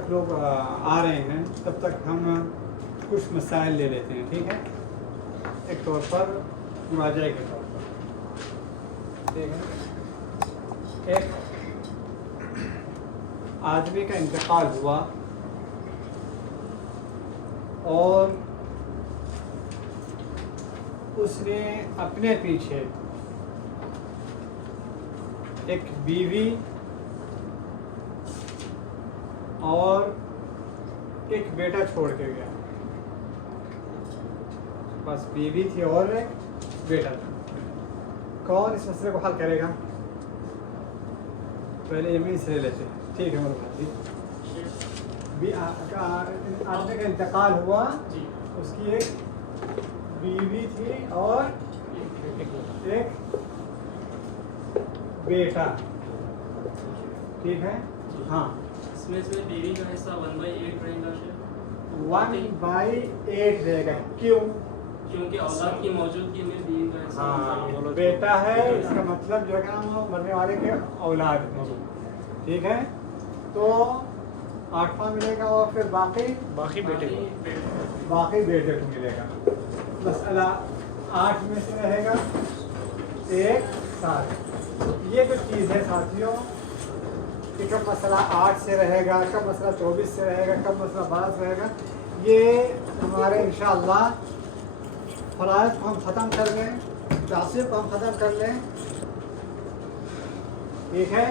लोग आ रहे हैं तब तक हम कुछ मसाइल ले लेते हैं, ठीक है, एक तौर पर मुराजाए के तौर पर, ठीक है। एक आदमी का इंतकाल हुआ और उसने अपने पीछे एक बीवी और एक बेटा छोड़ के गया। बस बीवी थी और एक बेटा था। कौन इस मसले को हल करेगा? पहले यमीन से ले लेते हैं, ठीक है। आदमी का इंतकाल हुआ, उसकी एक बीवी थी और एक बेटा, ठीक है। हाँ, इसमें बीवी का हिस्सा 1/8 रहेगा। 1/8 रहेगा। क्यों? क्योंकि औलाद की मौजूदगी में बीवी का हिस्सा। हाँ, बेटा है, इसका मतलब जो है ना मरने वाले के औलाद है, ठीक है। तो 8वां मिलेगा और फिर बाकी बेटे को मिलेगा। मसला 8 में से रहेगा 1 7। ये जो चीज़ है साथियों कि कब मसला 8 से रहेगा, कब मसला 24 से रहेगा, कब मसला 12 से रहेगा, ये हमारे इंशाअल्लाह फराइज़ को हम ख़त्म कर लें, तासीब को हम ख़त्म कर लें, ठीक है।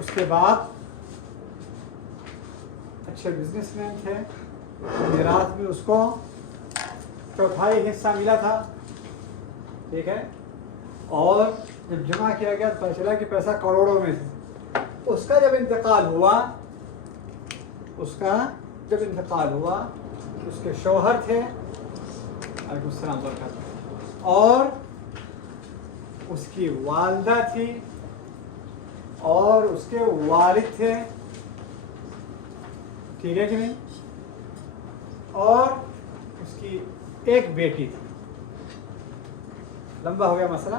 उसके बाद अच्छे बिजनेसमैन थे, मिरास में उसको 1/4 हिस्सा मिला था, ठीक है। और जब जमा किया गया तो पता चला कि पैसा करोड़ों में था। उसका जब इंतकाल हुआ उसके शौहर थे और उसकी वालदा थी और उसके वालिद थे, ठीक है कि नहीं, और उसकी एक बेटी थी। लंबा हो गया मसला,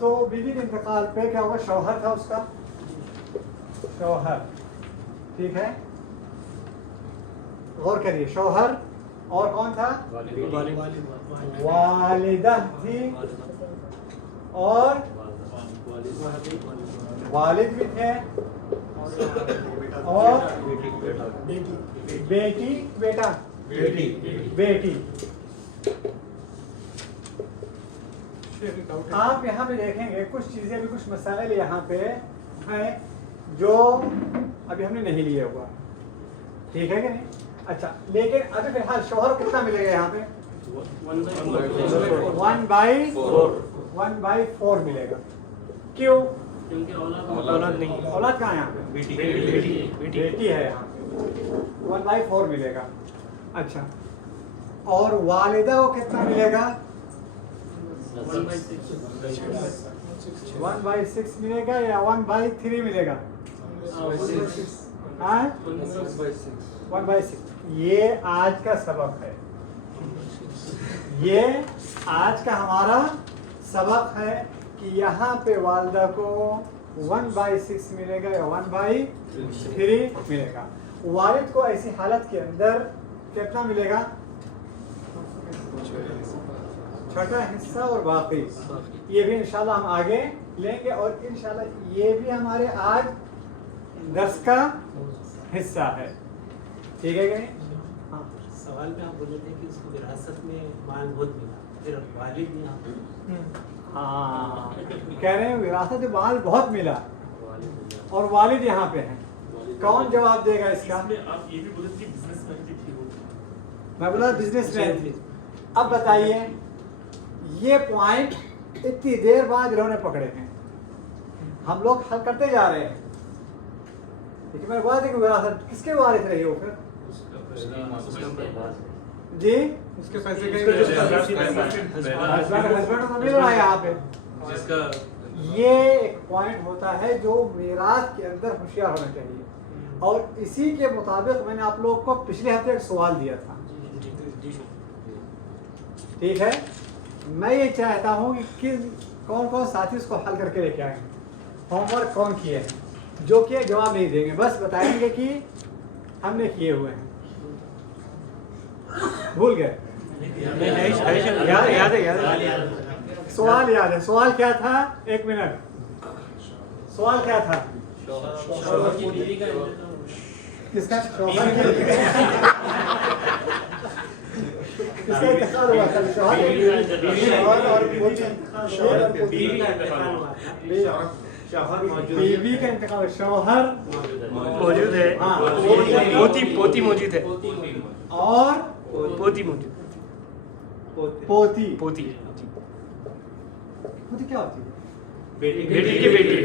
तो बीवी के इंतकाल पे क्या होगा? शौहर था उसका, शौहर, ठीक है। गौर करिए, शौहर और कौन था? वालिदा थी और वालिद भी थे और बेटी। आप यहाँ पे देखेंगे कुछ चीजें भी, कुछ मसाइल यहाँ पे हैं जो अभी हमने नहीं लिए हुआ, ठीक है कि नहीं? अच्छा, लेकिन अभी फिलहाल शौहर कितना मिलेगा यहाँ पे? 1/4 मिलेगा। क्यों? क्योंकि औलाद नहीं, औलाद कहाँ है यहाँ पे? बेटी है यहाँ पे, 1/4 मिलेगा। अच्छा, और वालिदा को कितना मिलेगा? 1/6 मिलेगा या 1/3 मिलेगा? 1/6। ये आज का सबक है, ये आज का हमारा सबक है कि यहाँ पे वालदा को 1/6 मिलेगा या 1/3 मिलेगा। वालिद को ऐसी हालत के अंदर कितना मिलेगा? छठा हिस्सा और बाकी। ये भी इंशाल्लाह हम आगे लेंगे और इंशाल्लाह ये भी हमारे आज दर्स का हिस्सा है, ठीक है कि नहीं? हाँ, सवाल में आप बोले थे कि उसको विरासत में माल बहुत मिला, फिर वालिद यहाँ पे हाँ, कह रहे हैं विरासत में माल बहुत मिला वालिद मिला। और वालिद यहाँ पे हैं। कौन जवाब देगा इसका? इसमें आप ये भी बोले थे बिजनेसमैन भी थी वो। मैं बोला बिजनेसमैन थी। अब बताइए, ये पॉइंट इतनी देर बाद इन्होंने पकड़े हैं, हम लोग हल करते जा रहे हैं। लेकिन मैं बोला था कि विरासत किसके वारिस रही हो फिर? जी, उसके पैसे हस्बैंड तो मिल रहा है यहाँ पे। जिसका ये एक पॉइंट होता है जो मीरास के अंदर होशियार होना चाहिए, और इसी के मुताबिक मैंने आप लोगों को पिछले हफ्ते एक सवाल दिया था। ठीक है, मैं ये चाहता हूँ कि कौन कौन साथी उसको हल करके लेके आए, होमवर्क कौन किए हैं। जो किए जवाब नहीं देंगे, बस बताएंगे कि हमने किए हुए हैं। भूल गए? याद है। सवाल याद है? सवाल क्या था? एक मिनट, सवाल क्या था? शौहर की बीवी का किसका? शौहर किसका इंतकाल हुआ था? बीवी का इंतकाल, शौहर मौजूद है। हाँ, पोती मौजूद है। और पोती मौजूद। पोती। पोती पोती क्या होती है? बेटी की बेटी।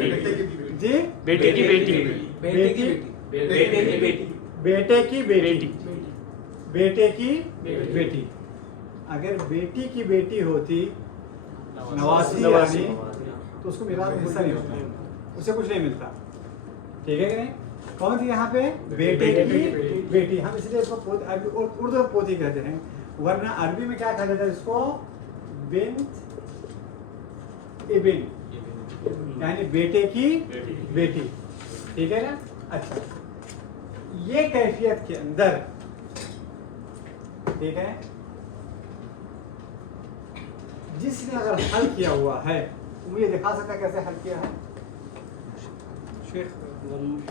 जी, बेटी की बेटी। बेटी, बेटे की बेटी, बेटे की बेटी। अगर बेटी की बेटी होती नवासी यानी, तो उसको मिरास में हिस्सा नहीं होता, उसे कुछ नहीं मिलता। ठीक है कि नहीं? कौन थी यहाँ पे? बेटे की बेटी। हम इसलिए इसको उर्दू में पोती कहते हैं, वरना अरबी में क्या कहा जाता है इसको? बिन्त इबिन, यानी बेटे की बेटी। ठीक है ना? अच्छा, ये कैफियत के अंदर, ठीक है, जिसने अगर हल किया हुआ है वो मुझे दिखा सकता है कैसे हल किया है? शेख 1/2।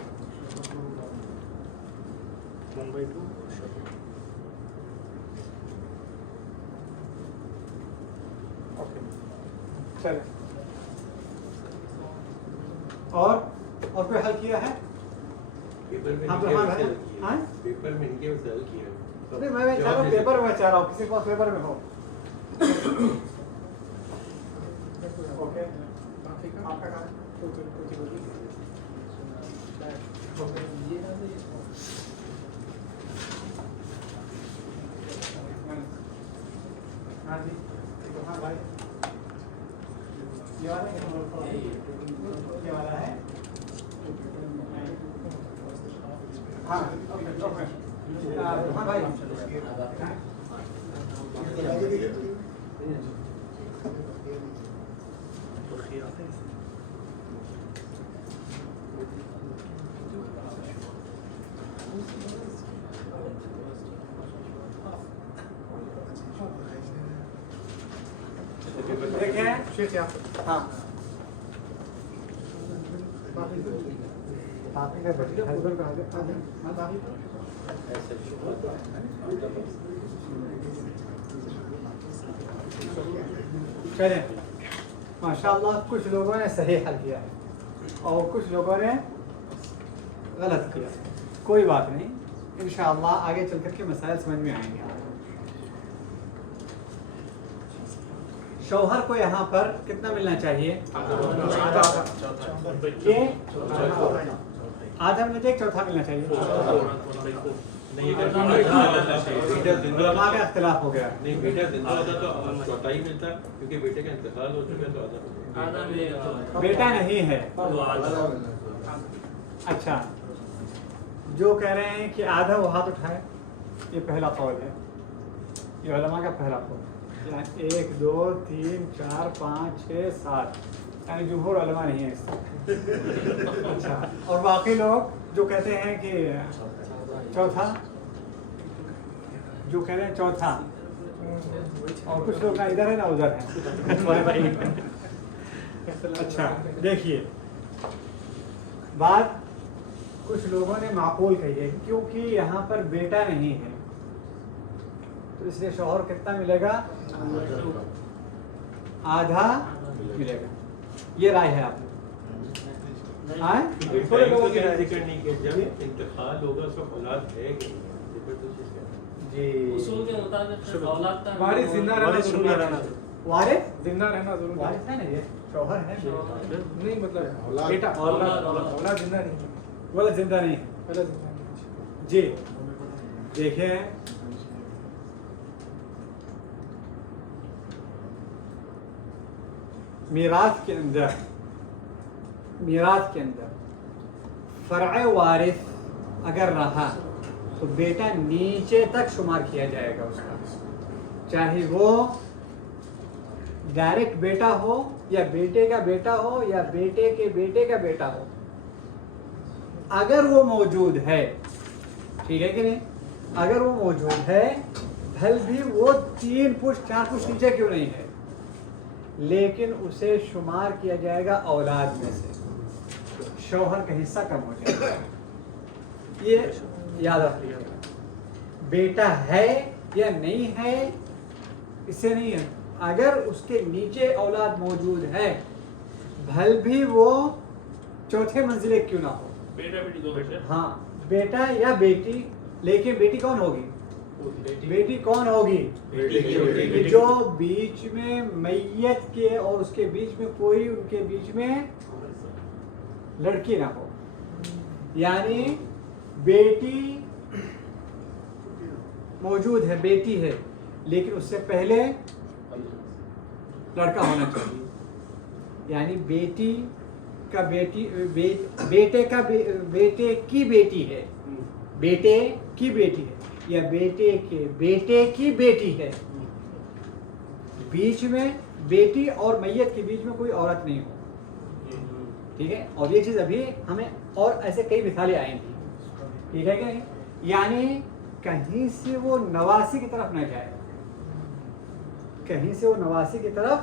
ओके, चलो। और कोई हल किया है? पेपर में हाँ, इनके हाँ, वजह से हाँ? पेपर में इनके वजह से हल किया। नहीं, मैं चाह रहा हूँ पेपर में, चाह रहा हूँ किसी के पास पेपर में हो। ओके, आपका काम हाँ जी, हाँ भाई, ये वाला है, ये वाला है। हाँ, ओके, हाँ भाई, देखें शेख यहाँ, हाँ, बाकी का हस्बैंड का चलें, माशाअल्लाह कुछ लोगों ने सही हल किया है और कुछ लोगों ने गलत किया। कोई बात नहीं, इंशाअल्लाह आगे चल कर के मसाइल समझ में आएंगे। शौहर को यहाँ पर कितना मिलना चाहिए? ये आधा मिलना चाहिए, चौथा मिलना चाहिए। उलमा का इख्तिलाफ हो गया। नहीं, बेटा जिंदा होता तो चौथाई मिलता, क्योंकि बेटे का इंतकाल हो चुका तो आधा में बेटा नहीं है। अच्छा, जो कह रहे हैं कि आधा वो हाथ उठाए, ये पहला कौल है, ये उलमा का पहला कौल। 1 2 3 4 5 6 7, यानी जुमहूर उलमा नहीं है इससे। अच्छा, और बाकी लोग जो कहते हैं कि चौथा, जो कह रहे हैं चौथा, और कुछ लोग ना इधर है ना उधर है। अच्छा, देखिए बात कुछ लोगों ने माकूल कही है, क्योंकि यहाँ पर बेटा नहीं है, तो इसलिए शौहर कितना मिलेगा? आधा मिलेगा। ये राय है आपकी? हाँ? थोड़े लोगों की जिक्र नहीं किया, जब इंतकाल होगा उसका औलाद है कि नहीं है, जिक्र तो चीज़ क्या है। जी उसूल के मुताबिक औलाद का वारिस जिंदा रहना जरूरी है। वारिस जिंदा रहना जरूरी है। वारिस है ना, ये शौहर है, नहीं मतलब बेटा औलाद जिंदा नहीं है। वाला जिंदा नहीं है। पहले जिंदा नहीं है। जी देखिए, मीराथ के अंदर फर्अ वारिस अगर रहा तो बेटा नीचे तक शुमार किया जाएगा उसका, चाहे वो डायरेक्ट बेटा हो या बेटे का बेटा हो या बेटे के बेटे का बेटा हो, अगर वो मौजूद है, ठीक है कि नहीं? अगर वो मौजूद है, भल भी वो 3 फुट 4 फुट नीचे क्यों नहीं है, लेकिन उसे शुमार किया जाएगा औलाद में से, शौहर का हिस्सा कम हो जाएगा। ये याद रखिएगा, बेटा है या नहीं है इससे नहीं है, अगर उसके नीचे औलाद मौजूद है, भल भी वो चौथे मंजिले क्यों ना हो, बेटा बेटी दोनों से। हाँ बेटा या बेटी, लेकिन बेटी कौन होगी? बेटी कौन होगी? कि जो बीच में मैयत के और उसके बीच में कोई उनके बीच में लड़की ना हो, यानी बेटी मौजूद है, बेटी है, लेकिन उससे पहले लड़का होना चाहिए, यानी बेटी का बेटी बेटे का बेटे की बेटी है, बेटे की बेटी है या बेटे के बेटे की बेटी है, बीच में बेटी और मैयत के बीच में कोई औरत नहीं हो, ठीक है? और ये चीज अभी हमें और ऐसे कई मिसालें आएंगी, ठीक है क्या? यानी कहीं से वो नवासी की तरफ न जाए, कहीं से वो नवासी की तरफ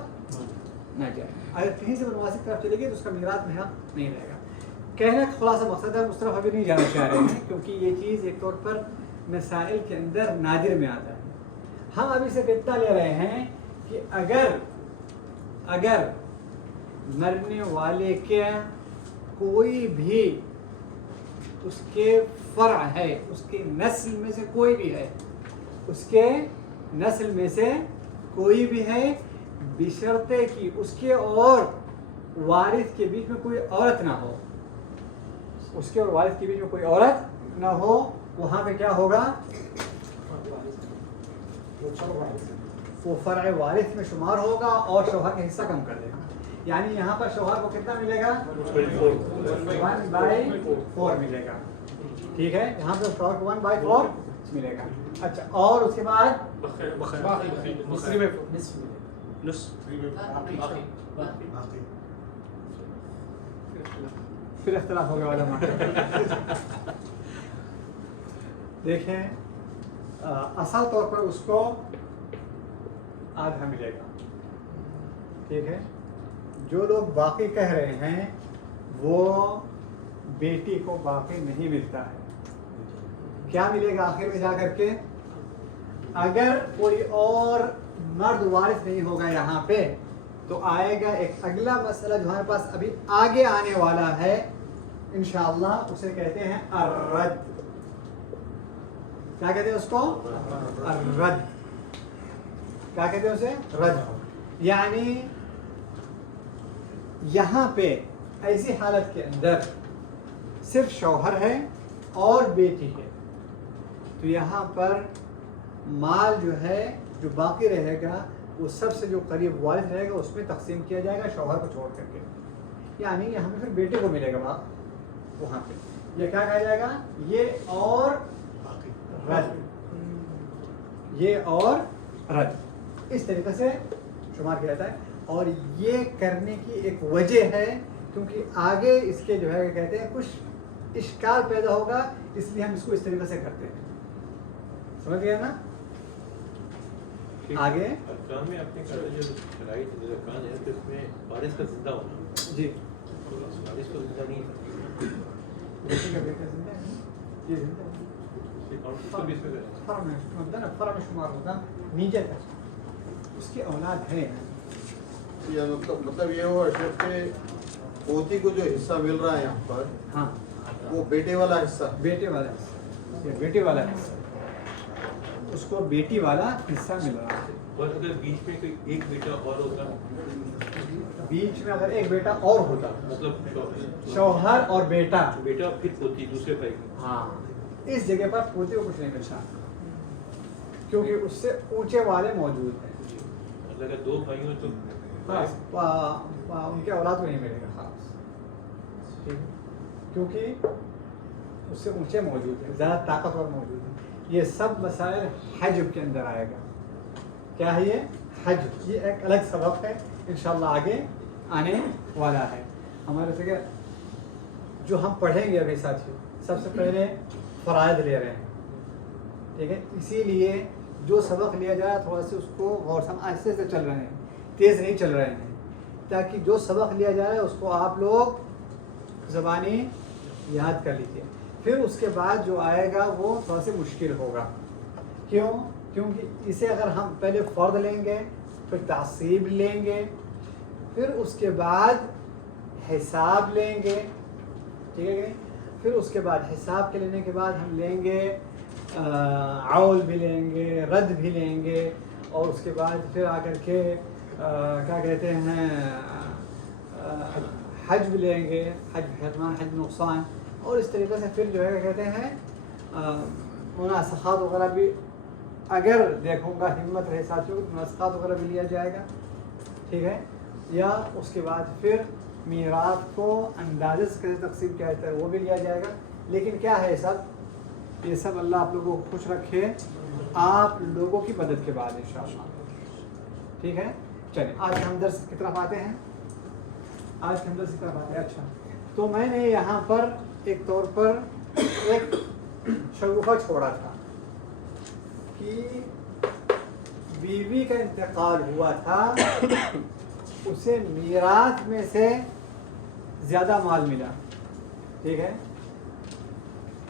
न जाए, अगर कहीं से वो नवासी की तरफ चलेगी तो उसका मीराथ में हक नहीं रहेगा। कहने का खुलासा मकसद है, उस तरफ अभी नहीं जाना चाह रहे हैं, क्योंकि ये चीज़ एक तौर पर मसाइल के अंदर नादिर में आता है। हम अभी सिर्फ इतना ले रहे हैं कि अगर मरने वाले के कोई भी उसके फर्अ है, उसके नस्ल में से कोई भी है, उसके नस्ल में से कोई भी है, बिशर्ते कि उसके और वारिस के बीच में कोई औरत ना हो, उसके और वारिस के बीच में कोई औरत ना हो, वहाँ पे क्या होगा? वो फर्अ वारिस में शुमार होगा और शौहर का हिस्सा कम कर देगा। यानी यहाँ पर शौहर को कितना मिलेगा? 1/4 मिलेगा, ठीक है? यहाँ पर शौहर को 1/4 मिलेगा। अच्छा, और उसके बाद फिर इख्तिलाफ हो गया वाला देखें, असल तौर पर उसको आधा मिलेगा, ठीक है? जो लोग बाकी कह रहे हैं वो बेटी को बाकी नहीं मिलता है। क्या मिलेगा आखिर में जाकर के? अगर कोई और मर्द वारिस नहीं होगा यहाँ पे, तो आएगा एक अगला मसला जो हमारे पास अभी आगे आने वाला है इंशाअल्लाह, उसे कहते हैं अर्रद। क्या कहते हैं उसको? अर्रद। क्या कहते हैं उसे? रद। यानी यहाँ पे ऐसी हालत के अंदर सिर्फ शौहर है और बेटी है, तो यहाँ पर माल जो है जो बाकी रहेगा वो सबसे जो करीब वारिस रहेगा उसमें तकसीम किया जाएगा शौहर को छोड़ करके, यानी यहाँ पे फिर बेटे को मिलेगा वहाँ पे। ये क्या कहा जाएगा? ये और रद, ये और रद, इस तरीके से शुमार किया जाता है। और ये करने की एक वजह है क्योंकि आगे इसके जो है कहते हैं कुछ इश्काल पैदा होगा, इसलिए हम इसको इस तरीके से करते हैं। समझ गया ना? आगे अरकान में आपने कहा जो शराइत जो अरकान है तो इसमें वारिस का जिंदा होना जी, वारिस को जिंदा नहीं है। बेटे का बेटा जिंदा है, ये जिंदा है। अकाउंट उसको भी इसमें करें। फर्म में शुमार होता नीचे तक उसकी औलाद है। या मतलब ये हुआ शेख के पोती को जो हिस्सा मिल रहा है यहाँ पर, हाँ, वो बेटे वाला हिस्सा, बेटे वाला हिस्सा, ये बेटे वाला हिस्सा, उसको बेटी वाला हिस्सा मिल रहा है। और अगर बीच में कोई एक बेटा और होता, बीच में अगर एक बेटा और होता, मतलब शौहर और बेटा, बेटा फिर पोती दूसरे भाई की, हाँ, इस जगह पर पोते को कुछ नहीं मिलता क्योंकि उससे ऊंचे वाले मौजूद हैं। मतलब अगर दो भाई हो तो बस उनके औलाद को नहीं मिलेगा खास, ठीक है, क्योंकि उससे ऊंचे मौजूद है, ज़्यादा ताकतवर मौजूद है। ये सब मसाइल हज के अंदर आएगा। क्या है ये? हज। ये एक अलग सबक है, इंशाल्लाह आगे आने वाला है हमारे से। जो हम पढ़ेंगे अभी साथियों, सबसे पहले फ़राइज़ ले रहे हैं, ठीक है, इसीलिए जो सबक लिया जाए थोड़ा सा उसको गौर से आहिस्ते से चल रहे हैं, तेज़ नहीं चल रहे हैं, ताकि जो सबक लिया जाए उसको आप लोग ज़बानी याद कर लीजिए। फिर उसके बाद जो आएगा वो थोड़ा सा मुश्किल होगा। क्यों? क्योंकि इसे अगर हम पहले फ़र्द लेंगे, फिर तासीब लेंगे, फिर उसके बाद हिसाब लेंगे, ठीक है, फिर उसके बाद हिसाब के लेने के बाद हम लेंगे आउल भी लेंगे, रद्द भी लेंगे, और उसके बाद फिर आकर के क्या कहते हैं हज भी लेंगे, हज हजमान, हज नुकसान, और इस तरीके से फिर जो है कहते हैं मुनासखात वगैरह भी अगर देखूँगा हिम्मत रहे साथियों मुनासखात वगैरह भी लिया जाएगा, ठीक है, या उसके बाद फिर मीरात को अंदाज़े से कैसे तकसीम किया जाता है वो भी लिया जाएगा। लेकिन क्या है ये सब अल्लाह आप लोगों को खुश रखे आप लोगों की मदद के बाद इंशाअल्लाह, ठीक है। चलिए आज हम दर्स की तरफ आते हैं, आज हम दर्स की तरफ आते हैं। अच्छा, तो मैंने यहाँ पर एक तौर पर एक शगुफा छोड़ा था कि बीवी का इंतकाल हुआ था, उसे मीरात में से ज़्यादा माल मिला, ठीक है।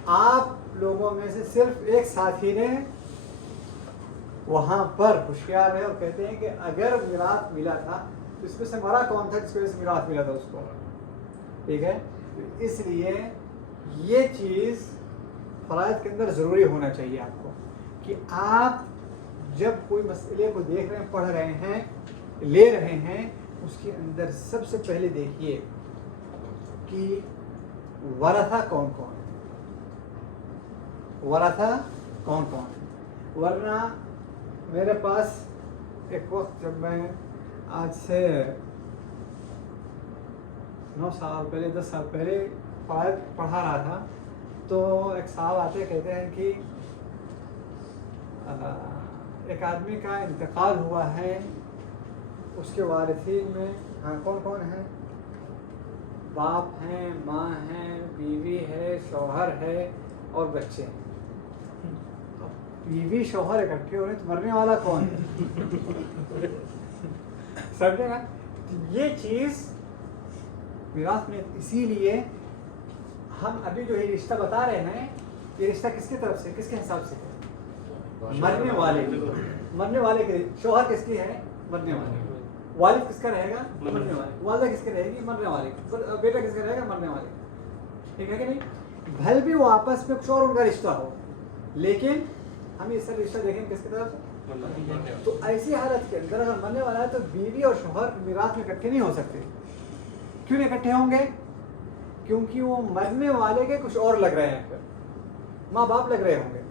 आप लोगों में से सिर्फ एक साथी ने वहाँ पर होशियार है और कहते हैं कि अगर मीरात मिला था तो इसमें से मरा कौन था जिसकी वजह से मीरात मिला था उसको, ठीक है। इसलिए ये चीज़ फ़राइज़ के अंदर ज़रूरी होना चाहिए आपको कि आप जब कोई मसले को देख रहे हैं, पढ़ रहे हैं, ले रहे हैं, उसके अंदर सबसे पहले देखिए कि वरसा कौन कौन है, वरसा कौन कौन है। वरना मेरे पास एक वक्त जब मैं आज से 9 साल पहले 10 साल पहले पढ़ा रहा था, तो एक साहब आते कहते हैं कि एक आदमी का इंतकाल हुआ है, उसके वारिसीन में हाँ कौन कौन है, बाप हैं, माँ हैं, बीवी है, शौहर है और बच्चे हैं। बीवी शौहर इकट्ठे हो रहे तो मरने वाला कौन है? समझे ना? ये चीज़ मिरास में, इसीलिए हम अभी जो ये रिश्ता बता रहे हैं, ये रिश्ता किसकी तरफ से, किसके हिसाब से है? मरने वाले के। शौहर किसकी है? मरने वाले। वालिद किसका रहेगा? मरने वाले। वालिदा किसकी रहेगी? मरने वाले। बेटा किसका रहेगा? मरने वाले। ठीक है कि नहीं? भले भी वो आपस में कुछ और उनका रिश्ता हो, लेकिन हम ये सब रिश्ता देखेंगे किसकी तरफ से? तो ऐसी हालत के अंदर अगर मरने वाला है तो बीवी और शौहर मिरास में इकट्ठे नहीं हो सकते। क्यों नहीं इकट्ठे होंगे? क्योंकि वो मरने वाले के कुछ और लग रहे हैं, फिर माँ बाप लग रहे होंगे,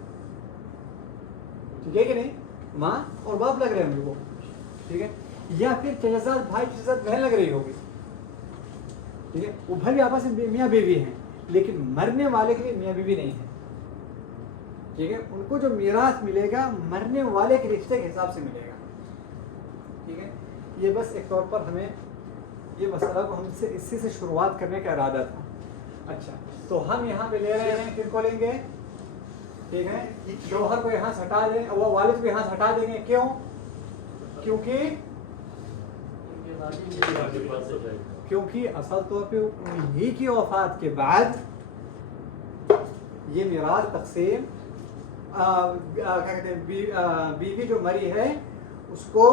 ठीक है कि नहीं? माँ और बाप लग रहे होंगे वो, ठीक है, या फिर चचाजाद भाई चचाजाद बहन लग रही होगी, ठीक है। वो भले आपस में मियाँ बीवी हैं, लेकिन मरने वाले के लिए मियाँ बीवी नहीं है, ठीक है। उनको जो मीरास मिलेगा मरने वाले के रिश्ते के हिसाब से मिलेगा, ठीक है। ये बस एक तौर पर हमें ये मसला को हमसे इसी से शुरुआत करने का इरादा था। अच्छा, तो हम यहाँ पे ले रहे हैं, किनको लेंगे? ठीक है, शौहर को यहाँ से हटा दें, वो वालिद को यहाँ से हटा देंगे। क्यों? क्योंकि असल तौर पे उन्हीं की वफात के बाद ये मिरास तकसीम क्या कहते हैं बीवी जो मरी है उसको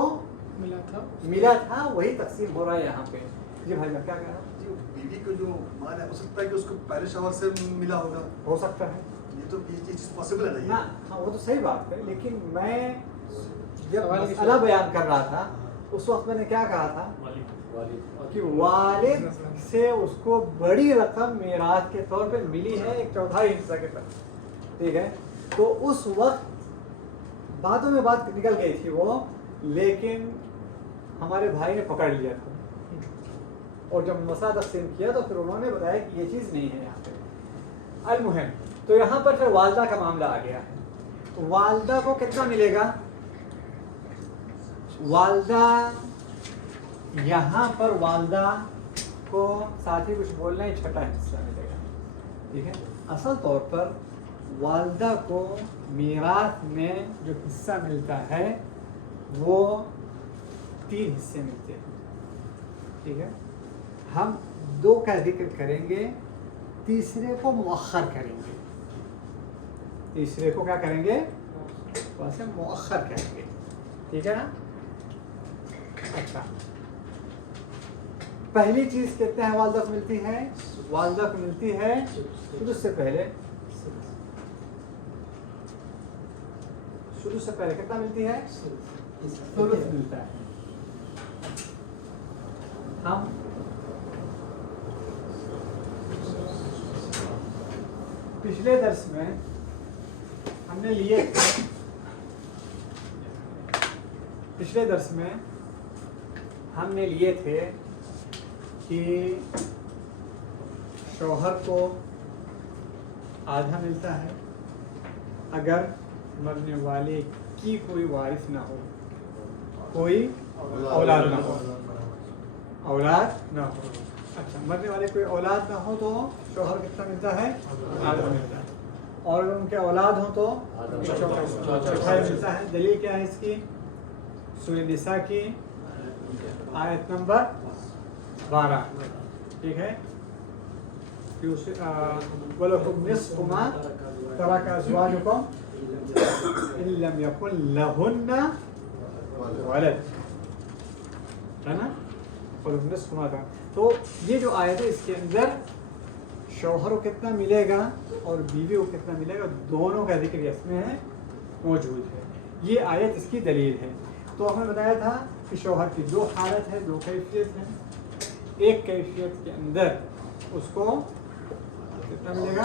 मिला था वही तकसीम हो रहा है यहाँ पे। जी भाई क्या कह रहा हूँ? जी बीवी को जो माल है हो सकता है कि उसको पहले शौहर से मिला होगा, हो सकता है ये तो ये चीज पॉसिबल है ना। हाँ वो तो सही बात है, लेकिन मैं जब मसला बयान कर रहा था उस वक्त मैंने क्या कहा था कि वालिद से उसको बड़ी रकम मीराथ के तौर पे मिली है, 1/4 हिस्सा के तरफ, ठीक है। तो उस वक्त बातों में बात निकल गई थी वो, लेकिन हमारे भाई ने पकड़ लिया था और जब मसला तकसीम किया तो फिर उन्होंने बताया कि ये चीज़ नहीं है यहाँ पे। अलमुहिम तो यहाँ पर फिर वालदा का मामला आ गया है। तो वालदा को कितना मिलेगा? वालदा यहाँ पर वालदा को साथ ही कुछ बोलना है, 6ठा हिस्सा मिलेगा, ठीक है। असल तौर पर वालदा को मीराथ में जो हिस्सा मिलता है वो 3 हिस्से मिलते हैं, ठीक है। हम 2 का जिक्र करेंगे, तीसरे को मुअख्खर करेंगे। तीसरे को क्या करेंगे? वैसे मुअख्खर करेंगे, ठीक है ना। अच्छा, पहली चीज कहते हैं वालदा को मिलती है, वालदा को मिलती है शुरू से पहले कितना मिलती है? सुलुस मिलता है। हम पिछले दर्स में हमने लिए थे कि शौहर को आधा मिलता है अगर मरने वाले की कोई वारिस ना हो, कोई औलाद ना हो। अच्छा, मरने वाले कोई औलाद ना हो तो शौहर कितना मिलता है? आधा मिलता है। और अगर उनके औलाद हो तो 1/4 मिलता है। दलील क्या है इसकी? सूरह निसा की आयत नंबर 12, ठीक है। वलकुम निस्फु मा तरक अज़वाजुकुम इन लम यकुन लहुन्ना वलद, है ना। वलकुम निस्फु मा तरक, तो ये जो आयत है इसके अंदर शौहर को कितना मिलेगा और बीवी को कितना मिलेगा, दोनों का जिक्र इसमें मौजूद है। ये आयत इसकी दलील है। तो हमने बताया था कि शौहर की 2 हालत है, 2 कैफियत है। एक कैफियत के अंदर उसको कितना मिलेगा?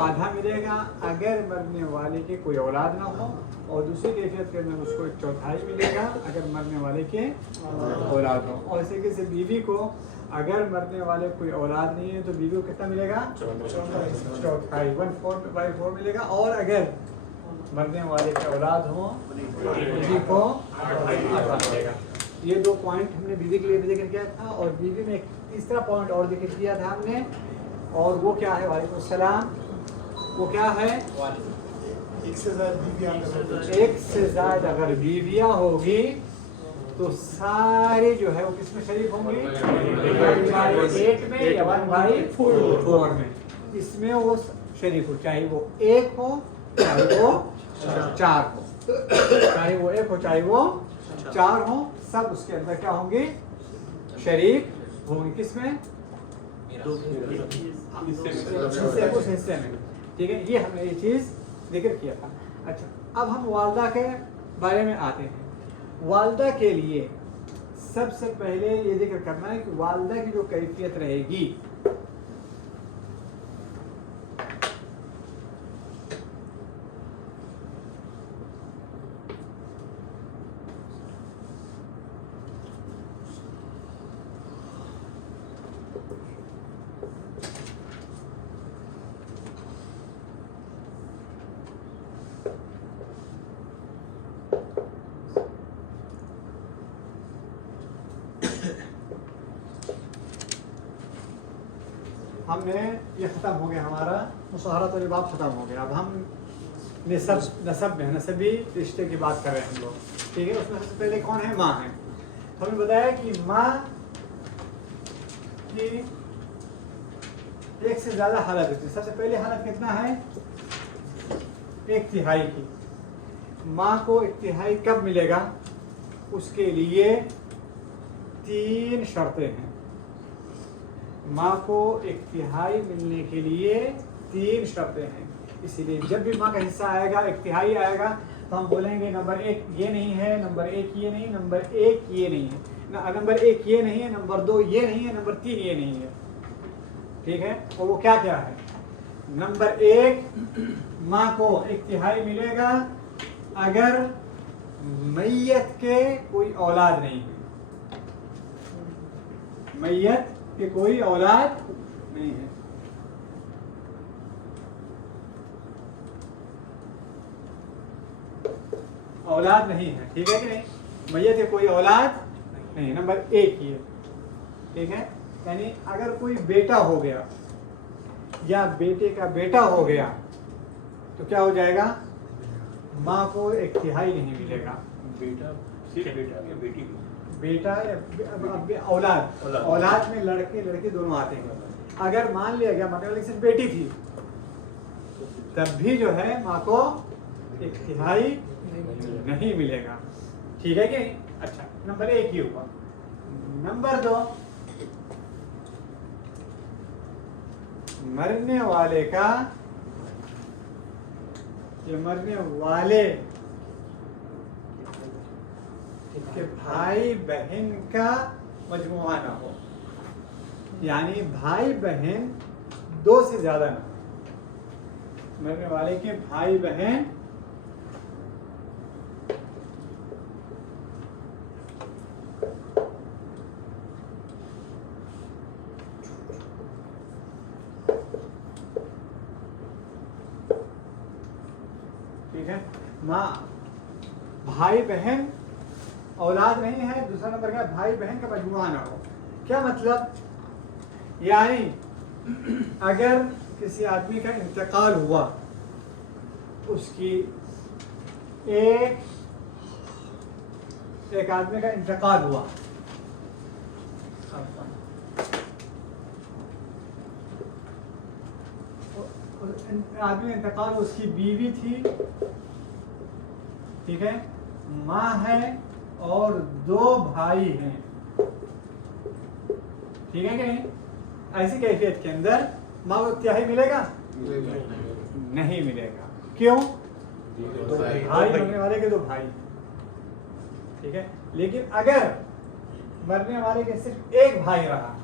आधा मिलेगा अगर मरने वाले के कोई औलाद ना हो, और दूसरी कैफियत के अंदर उसको 1/4 मिलेगा अगर मरने वाले के औलाद हो। और इसी तरीके से बीवी को अगर मरने वाले कोई औलाद नहीं है तो बीवी को कितना मिलेगा? 1/4 1/4 मिलेगा। और अगर मरने वाले के औलाद हो बीवी को आधा मिलेगा। ये 2 पॉइंट हमने बीवी के लिए भी जिक्र किया था, और बीवी में एक तीसरा पॉइंट और जिक्र किया था हमने, और वो क्या है? वालेकुम सलाम। वो क्या है? एक से ज़्यादा अगर बीवियाँ होगी तो सारे जो है वो किसमें शरीक होंगे? 1/8 में या 1/4 में। इसमें वो शरीक हो, चाहे वो 1 हो चाहे वो 4 हो, चाहे वो 1 हो चाहे वो 4 हो, सब उसके अंदर क्या होंगे? शरीक होंगे। किसमें? उस हिस्से में, ठीक है। ये हमने ये चीज़ जिक्र किया था। अच्छा, अब हम वालदा के बारे में आते हैं। वालदा के लिए सबसे पहले ये जिक्र करना है कि वालदा की जो कैफियत रहेगी, हमने ये ख़त्म हो गया, हमारा मुसहरा तो बाब ख़त्म हो गया। अब हम नसब में नसबी रिश्ते की बात कर रहे हैं हम लोग, ठीक है। उसमें सबसे पहले कौन है? माँ है। तो हमने बताया कि माँ की 1 से ज़्यादा हालत होती है। सबसे पहले हालत कितना है? एक तिहाई की। माँ को एक तिहाई कब मिलेगा? उसके लिए 3 शर्तें हैं। माँ को एक तिहाई मिलने के लिए 3 शर्तें हैं। इसीलिए जब भी माँ का हिस्सा आएगा, एक तिहाई आएगा, तो हम बोलेंगे नंबर 1 ये नहीं है, नंबर 1 ये नहीं, नंबर 1 ये नहीं है, नंबर 1 ये नहीं है, नंबर 2 ये नहीं है, नंबर 3 ये नहीं है। ठीक है? और वो क्या क्या है? नंबर 1, माँ को एक तिहाई मिलेगा अगर मैयत के कोई औलाद नहीं है। मैयत के कोई औलाद नहीं है। औलाद नहीं है, ठीक है कि नहीं? मैयत के कोई औलाद नहीं, नंबर 1 ये। ठीक है? यानी अगर कोई बेटा हो गया या बेटे का बेटा हो गया तो क्या हो जाएगा? माँ को एक तिहाई नहीं मिलेगा। बेटा सिर्फ बेटा या बेटी? बेटा या औलाद में लड़के लड़के दोनों आते हैं। अगर मान लिया गया मतलब सिर्फ बेटी थी, तब भी जो है माँ को एक तिहाई नहीं मिलेगा। ठीक है कि नहीं? अच्छा, नंबर 1 ये हुआ। नंबर 2, मरने वाले का, ये मरने वाले के भाई बहन का मजमुआ ना हो, यानी भाई बहन 2 से ज्यादा ना हो। मरने वाले के भाई बहन ठीक है? माँ भाई बहन औलाद नहीं है। दूसरा नंबर क्या? भाई बहन का मजमुआ ना हो। क्या मतलब? यानी अगर किसी आदमी का इंतकाल हुआ, उसकी एक आदमी का इंतकाल हुआ, आदमी का इंतकाल, उसकी बीवी थी, ठीक है, माँ है और 2 भाई हैं। ठीक है कि नहीं? ऐसी कैफियत के अंदर माँ को तिहाई मिलेगा? नहीं मिलेगा। क्यों? भाई मरने वाले के 2 भाई। ठीक है? लेकिन अगर मरने वाले के सिर्फ 1 भाई रहा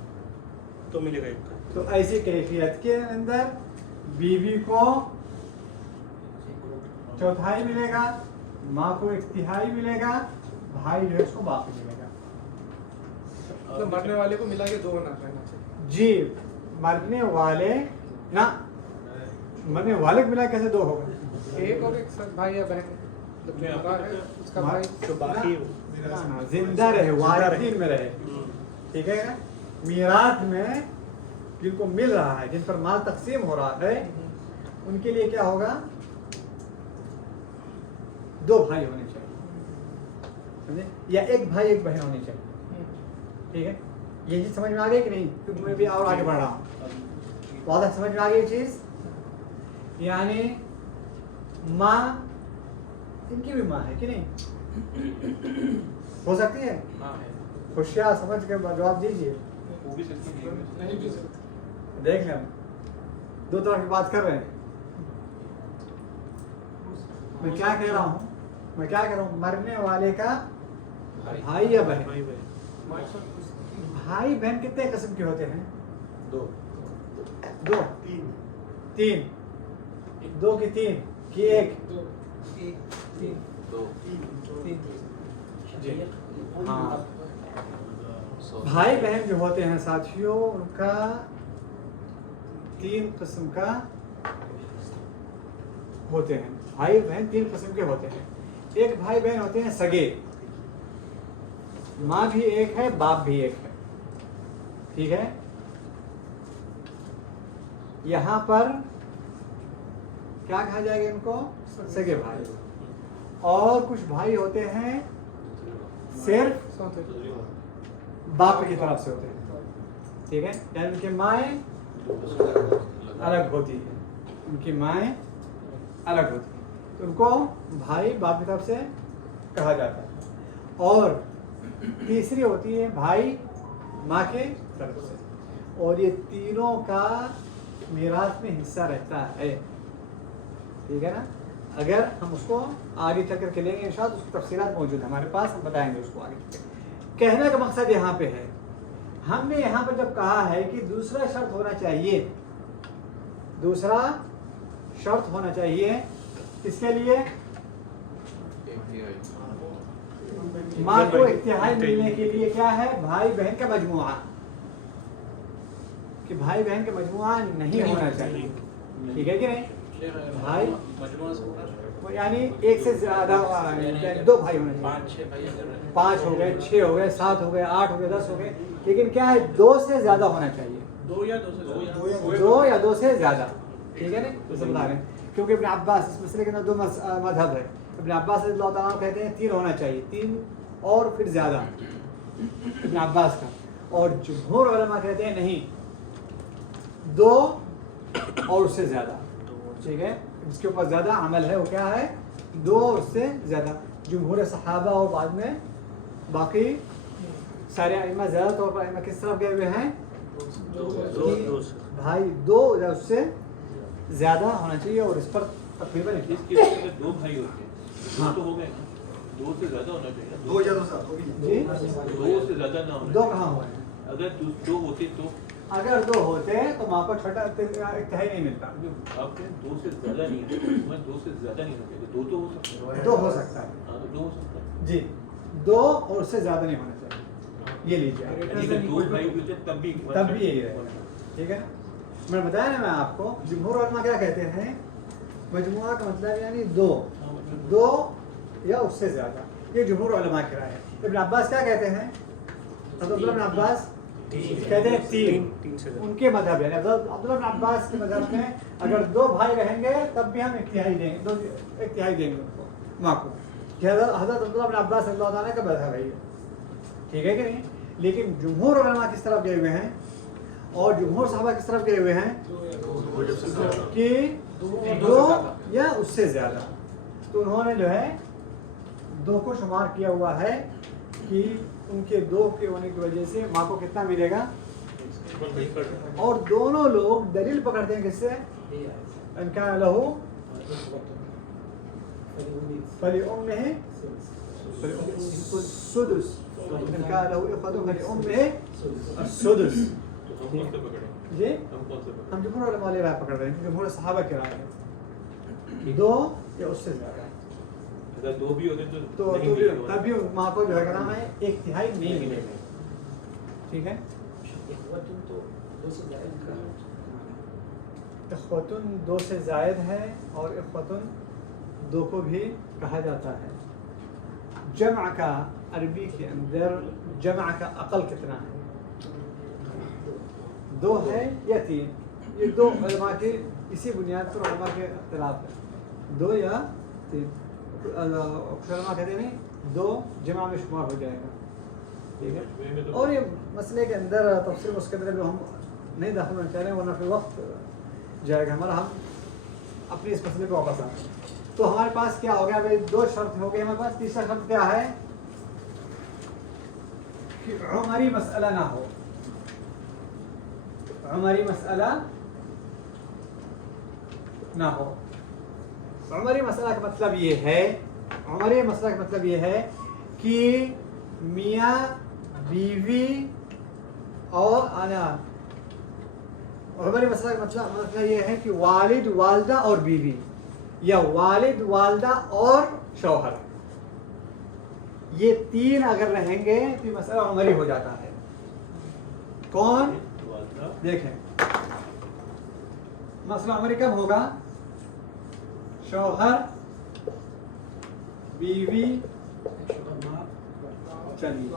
तो मिलेगा एक। तो ऐसी कैफियत के अंदर बीवी को 1/4 मिलेगा, माँ को 1/3 मिलेगा, भाई जो है उसको बाकी मिलेगा। तो मरने वाले को मिला के 2 होना रहना चाहिए। जी, मरने वाले ना, मरने वाले को मिला कैसे 2 होगा? एक और एक साथ भाई या बहन, जब मरा है उसका भाई तो बाकी ना, जिंदा रहे, वारिसीन में रहे। ठीक है ना? मीराथ में जिनको मिल रहा है, जिन पर माल तकसीम हो रहा है, उनके लिए क्या होगा? 2 भाई होने चाहिए, समझे? या 1 भाई 1 बहन होनी चाहिए। ठीक है? ये चीज समझ में आ गई कि नहीं? क्योंकि मैं भी और आगे बढ़ रहा हूँ। वादा समझ में आ गई चीज? यानी माँ, इनकी भी माँ है कि नहीं? हो सकती है? होशियार समझ के जवाब दीजिए। वो भी सकती है, नहीं भी सकते। देख लें, 2 तरह की बात कर रहे हैं। मैं क्या कह रहा हूँ? मरने वाले का भाई या बहन। भाई बहन कितने किस्म के होते हैं? 2 3 2 की 3 की 1 जी हाँ। भाई बहन जो होते हैं साथियों, उनका 3 किस्म का होते हैं। भाई बहन 3 किस्म के होते हैं। एक भाई बहन होते हैं सगे, माँ भी एक है, बाप भी एक है। ठीक है? यहाँ पर क्या कहा जाएगा इनको? सगे भाई। और कुछ भाई होते हैं सिर्फ बाप की तरफ से होते हैं। ठीक है? यानी उनकी माएँ अलग होती है, उनकी माएँ अलग होती है। तो उनको भाई बाप की तरफ से कहा जाता है। और तीसरी होती है भाई माँ के तरफ से, और ये तीनों का मीराथ में हिस्सा रहता है, ठीक है ना। अगर हम उसको आगे चल कर के लेंगे इंशाअल्लाह, उसकी तफसीलात मौजूद है हमारे पास, हम बताएंगे उसको आगे। कहने का मकसद यहाँ पे है, हमने यहाँ पर जब कहा है कि दूसरा शर्त होना चाहिए, दूसरा शर्त होना चाहिए किसके लिए, माँ को इत्तिहाई मिलने के लिए क्या है, भाई बहन का मजमुआ, कि भाई बहन का मजमुआ नहीं होना चाहिए, ठीक है कि नहीं। भाई यानी एक से ज्यादा, दो भाई होने चाहिए, 5 हो गए, 6 हो गए, 7 हो गए, 8 हो गए, 10 हो गए, लेकिन क्या है 2 से ज्यादा होना चाहिए, 2 या 2 से ज्यादा, ठीक है ना। तो बता रहे हैं क्योंकि इब्न अब्बास इस मसले के अंदर 2 मजहब है। इब्न अब्बास रज़ियल्लाहु ताला कहते हैं 3 होना चाहिए, 3 और फिर ज्यादा, इब्न अब्बास का। और जमहूर उलमा कहते हैं नहीं, 2 और उससे ज्यादा, ठीक है। जिसके ऊपर ज्यादा अमल है वो क्या है, 2 और उससे ज्यादा। जमहूर सहाबा और बाद में बाकी सारे अइम्मा ज्यादा तौर पर अइम्मा किस तरफ गए हुए हैं, भाई 2 या उससे ज्यादा होना चाहिए। और इस पर तकरीबन इसके अगर 2 भाई होते हैं, हाँ तो हो गए, 2 से ज्यादा होना चाहिए, 2 या 2 साथ होगी जी, 2 से ज्यादा ना होना 2 कहाँ हुए हैं। अगर 2 होते तो अगर 2 होते तो माँ को छठा इत्तिहाई नहीं मिलता। आपके 2 से ज्यादा नहीं है, मैं 2 से ज्यादा नहीं होना चाहिए, 2 तो हो सकता है, 2 हो सकता है, हाँ तो 2 हो सकता है जी, 2 और उससे ज्यादा नहीं होना चाहिए, ये लीजिए। अगर 2 भाई होते तब भी यही रहेगा, ठीक है। मैंने बताया ना मैं आपको, जमहूर उलमा क्या कहते हैं, मजमुआ का मतलब यानी 2 या उससे ज्यादा, ये जमहूर उलमा की राय है। इब्न अब्बास क्या कहते हैं, अब्दुल्लाह इब्न अब्बास कहते हैं 3, उनके मजहब है। अब्दुल्लाह इब्न अब्बास के मजहब में अगर 2 भाई रहेंगे तब भी हम इत्तिहाई देंगे, 2 इत्तिहाई देंगे उनको, माँ को। हज़रत अब्दुल्लाह इब्न अब्बास रज़ियल्लाहु ताला का मजहब है ये, ठीक है कि नहीं। लेकिन जमहूर उलमा किस तरफ गए हुए हैं, और जमहूर साहबा किस तरफ गए हुए हैं कि 2 या उससे ज्यादा। तो उन्होंने जो है 2 को शुमार किया हुआ है कि उनके 2 के होने की वजह से माँ को कितना मिलेगा। और दोनों लोग दलील पकड़ते हैं किससे, इनका लहू फलिउम्मिही सुदुस, इनका लहू इख्वतुन फलिउम्मिही सुदुस। जी हम जमहूर उलमा की राय पकड़ रहे हैं, जमहूर सहाबा की राय है 2 या उससे ज्यादा। अगर 2 भी होते तो तब भी माँ को जो है नाम है 1/3 नहीं मिलेगा, ठीक है। इख्वतुन 2 से जायद है, और इख्वतुन 2 को भी कहा जाता है। जमा का अरबी के अंदर जमा का अकल कितना है, 2 है या 3, ये 2 उलमा के इसी बुनियाद पर उलमा के इख्तिलाफ है, 2 या 3। उलमा कहते नहीं 2 जमा में शुमार हो जाएगा, ठीक है। और ये मसले के अंदर तफसील उसके अंदर जो हम नहीं दाखिल होना चाह रहे हैं, वरना फिर वक्त जाएगा हमारा, हम अपने इस मसले को वापस आते हैं। तो हमारे पास क्या हो गया भाई, 2 शर्त हो गए हमारे पास। तीसरा शर्त क्या है कि उमरी मसला ना हो, उमरी मसला ना हो। उमरी मसला का मतलब ये है, उमरी मसला का मतलब ये है कि मियाँ बीवी और आना, उमरी मसला का मतलब ये है कि वालिद वालदा और बीवी, या वालिद वालदा और शौहर, ये 3 अगर रहेंगे तो मसला उमरी हो जाता है। कौन, देखें मसला उमरी कब होगा, शौहर बीवी, चलिए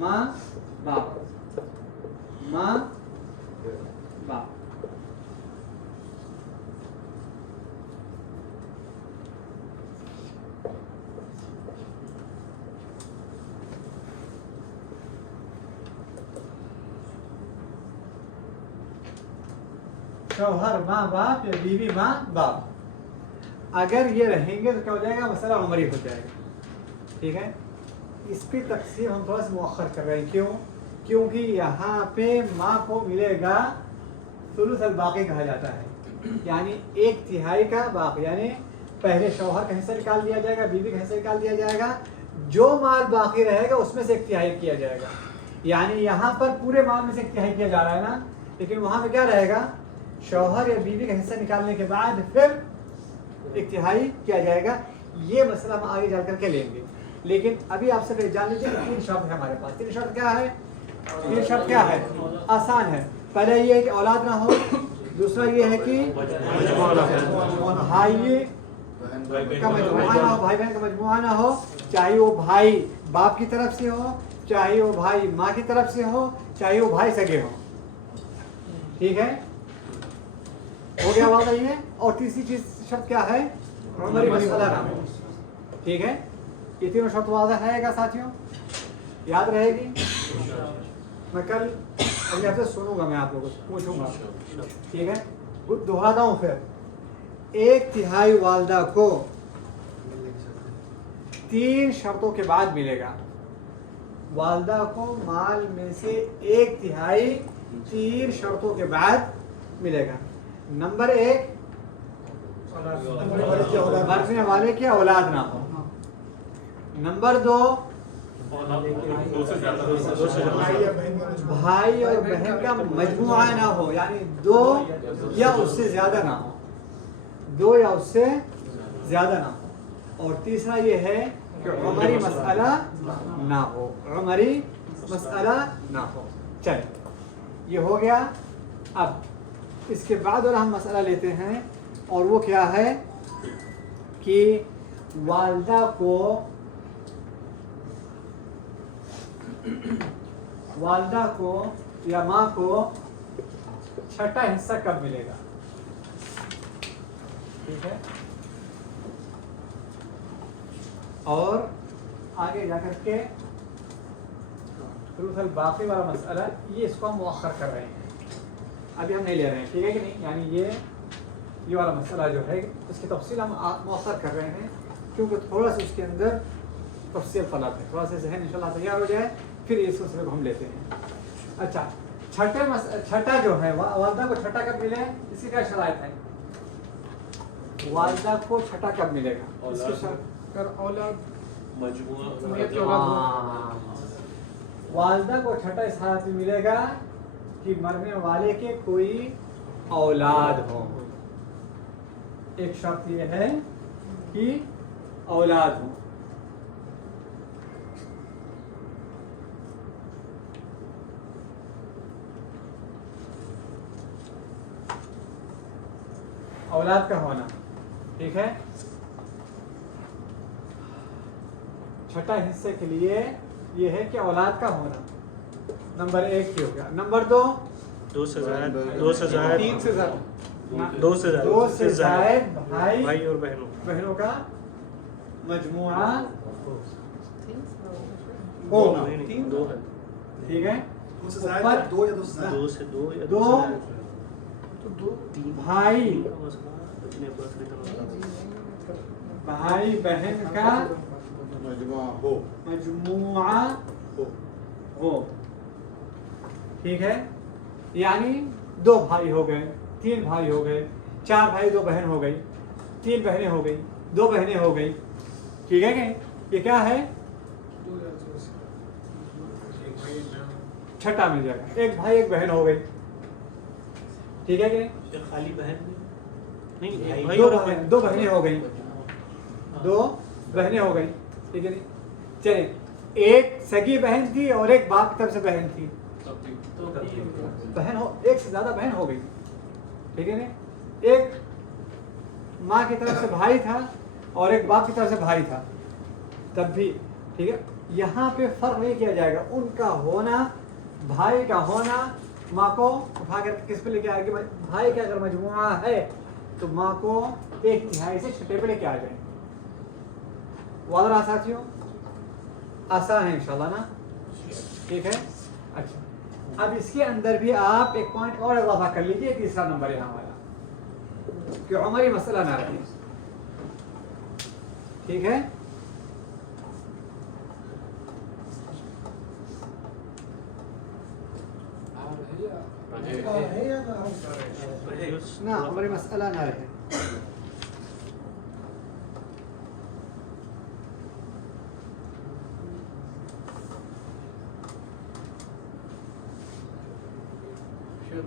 माँ बाप, माँ बाप, शौहर माँ बाप या बीवी माँ बाप। अगर ये रहेंगे तो क्या हो जाएगा, मसला उमरी हो जाएगा। ठीक है, इसकी तकसीम हम थोड़ा सा मुअख्खर कर रहे हैं। क्यों? क्योंकि यहाँ पे माँ को मिलेगा सुलुस अल बाकी कहा जाता है, यानी 1/3 का बाकी, यानी पहले शौहर का हिस्सा निकाल दिया जाएगा, बीवी का हिस्सा निकाल दिया जाएगा, जो माल बाकी रहेगा उसमें से 1/3 किया जाएगा। यानी यहाँ पर पूरे माल में से 1/3 किया जा रहा है ना, लेकिन वहाँ पे क्या रहेगा, शौहर या बीवी का हिस्सा निकालने के बाद फिर 1/3 किया जाएगा। ये मसला हम आगे जा करके लेंगे, लेकिन अभी आपसे पहले जान लीजिए 3 शर्त है हमारे पास। 3 शर्त क्या है? 3 शर्त क्या है? आसान है। पहले ये है कि औलाद ना हो, दूसरा ये है कि भाई का मजमुआ ना हो, भाई बहन का मजमुआ ना हो, चाहे वो भाई बाप की तरफ से हो, चाहे वो भाई माँ की तरफ से हो, चाहे वो भाई सगे हो। ठीक है, हो गया वादा ये। और तीसरी चीज शर्त क्या है? उमरी मसला ना हो। ठीक है, ये तीनों शर्त वादा रहेगा साथियों, याद रहेगी। मैं कल अगले हफ्ते सुनूंगा, मैं आप लोगों से पूछूंगा। ठीक है, दोहराता हूँ फिर। 1/3 वालदा को 3 शर्तों के बाद मिलेगा। वालदा को माल में से 1/3 3 शर्तों के बाद मिलेगा। नंबर 1, मरने वाले की औलाद ना हो। नंबर 2, भाई और बहन का मजमुआ ना हो, यानी 2 या उससे ज्यादा ना हो, 2 या उससे ज्यादा ना हो। और तीसरा ये है कि उमरी मसला ना हो, उमरी मसला ना हो। चलिए, ये हो गया। अब इसके बाद और हम मसला लेते हैं, और वो क्या है कि वालदा को या माँ को छठा हिस्सा कब मिलेगा? ठीक है, और आगे जाकर के सुलुसल बाकी वाला मसला, ये इसको हम मुअख्खर कर रहे हैं, अभी हम नहीं ले रहे हैं। ठीक है कि नहीं? यानी ये वाला मसला जो है उसकी तफसील हम मुअख्खर कर रहे हैं, क्योंकि थोड़ा सा उसके अंदर तफसील तलब है। थोड़ा सा जहन इंशाल्लाह तैयार हो जाए, फिर इस सिलसिले को हम लेते हैं। अच्छा, छठा जो है, वालदा को छठा कब मिले, इसकी क्या शराइत है? वालदा को छठा कब मिलेगा? इसकी शर्त औलाद वालदा को छठा इस हालत में मिलेगा कि मरने वाले के कोई औलाद हो। एक शर्त यह है कि औलाद हो। औलाद का होना। ठीक है, छठा हिस्से के लिए ये है कि औलाद का होना। नंबर 1 की हो गया। नंबर 2, 2 से ज़ायद 3 से ज़्यादा 2 से ज़ायद भाई और बहनों का मजमुआ हो। होना। 2 है। ठीक है, 2 से ज़ायद 2 या 2 से ज़्यादा 2 से 2 या 2 तो 2 भाई बहन का मजमा हो, मजमुआ हो। ठीक है, यानी 2 भाई हो गए, 3 भाई हो गए, 4 भाई 2 बहन हो गई, 3 बहनें हो गई, 2 बहनें हो गई। ठीक है कि ये क्या है? छठा मिल जाएगा। 1 भाई 1 बहन हो गई। ठीक है कि खाली बहन नहीं, 2 बहनें हो गई, 2 बहनें हो गई। ठीक है, चलिए, एक सगी बहन थी और एक बाप की तरफ से बहन थी, बहन हो, एक से ज्यादा बहन हो गई। ठीक है ना, एक माँ की तरफ से भाई था और एक बाप की तरफ से भाई था, तब भी। ठीक है, यहाँ पे फर्क नहीं किया जाएगा। उनका होना, भाई का होना, माँ को उठा कर किस पे लेके आएगी? भाई का अगर मजमुआ है तो माँ को 1/3 से छठे पे लेके आ जाए। वादा साथियों, आसान है इंशाल्लाह ना? ठीक है। अच्छा, अब इसके अंदर भी आप एक पॉइंट और इजाफा कर लीजिए, तीसरा नंबर यहाँ वाला। कि उमरी मसला ना रहे। ठीक है, ना उमरी मसला ना रहे।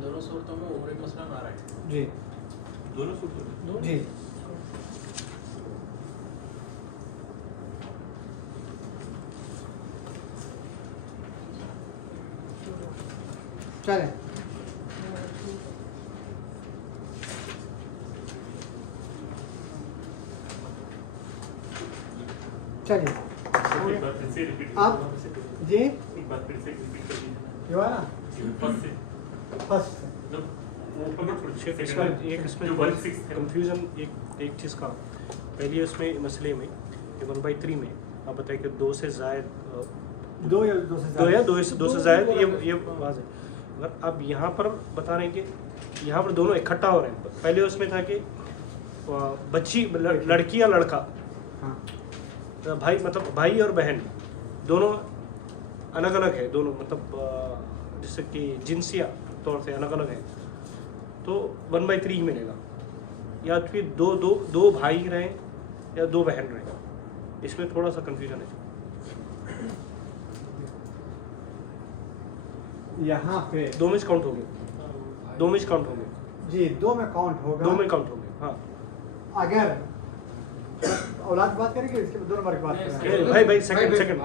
दोनों सूरतों में उम्र मसला ना रहे। जी दोनों सूरतों में जी चलें। चलिए एक बार फिर से रिपीट आप जी एक बार फिर से रिपीट कर दीजिए। जो है ना फर्स्ट से फर्स्ट मतलब वो ऊपर में शेख थोड़ी इसमें एक इसमें जो 1/6 है कंफ्यूजन एक चीज़ का पहले उसमें मसले में 1/3 में आप बताइए कि 2 से ज़ायद दो या दो से दो से ज़ायद ये वाज़ है। अगर आप यहाँ पर बता रहे हैं कि यहाँ पर दोनों इकट्ठा हो रहे हैं, पहले उसमें था कि बच्ची लड़की या लड़का, हाँ भाई मतलब भाई और बहन दोनों अलग अलग है, दोनों मतलब जैसे कि जिनसिया तौर से अलग अलग है, तो 1/3 मिलेगा। या फिर दो भाई रहे या 2 बहन रहे, इसमें थोड़ा सा कंफ्यूजन है। यहाँ पे 2 में काउंट हो गए, 2 में काउंट हो गए, जी 2 में काउंट होगा। 2 में काउंट हो गए। हाँ अगर औलाद की बात करेंगे, इसके 2 नंबर की बात करेंगे। भाई सेकंड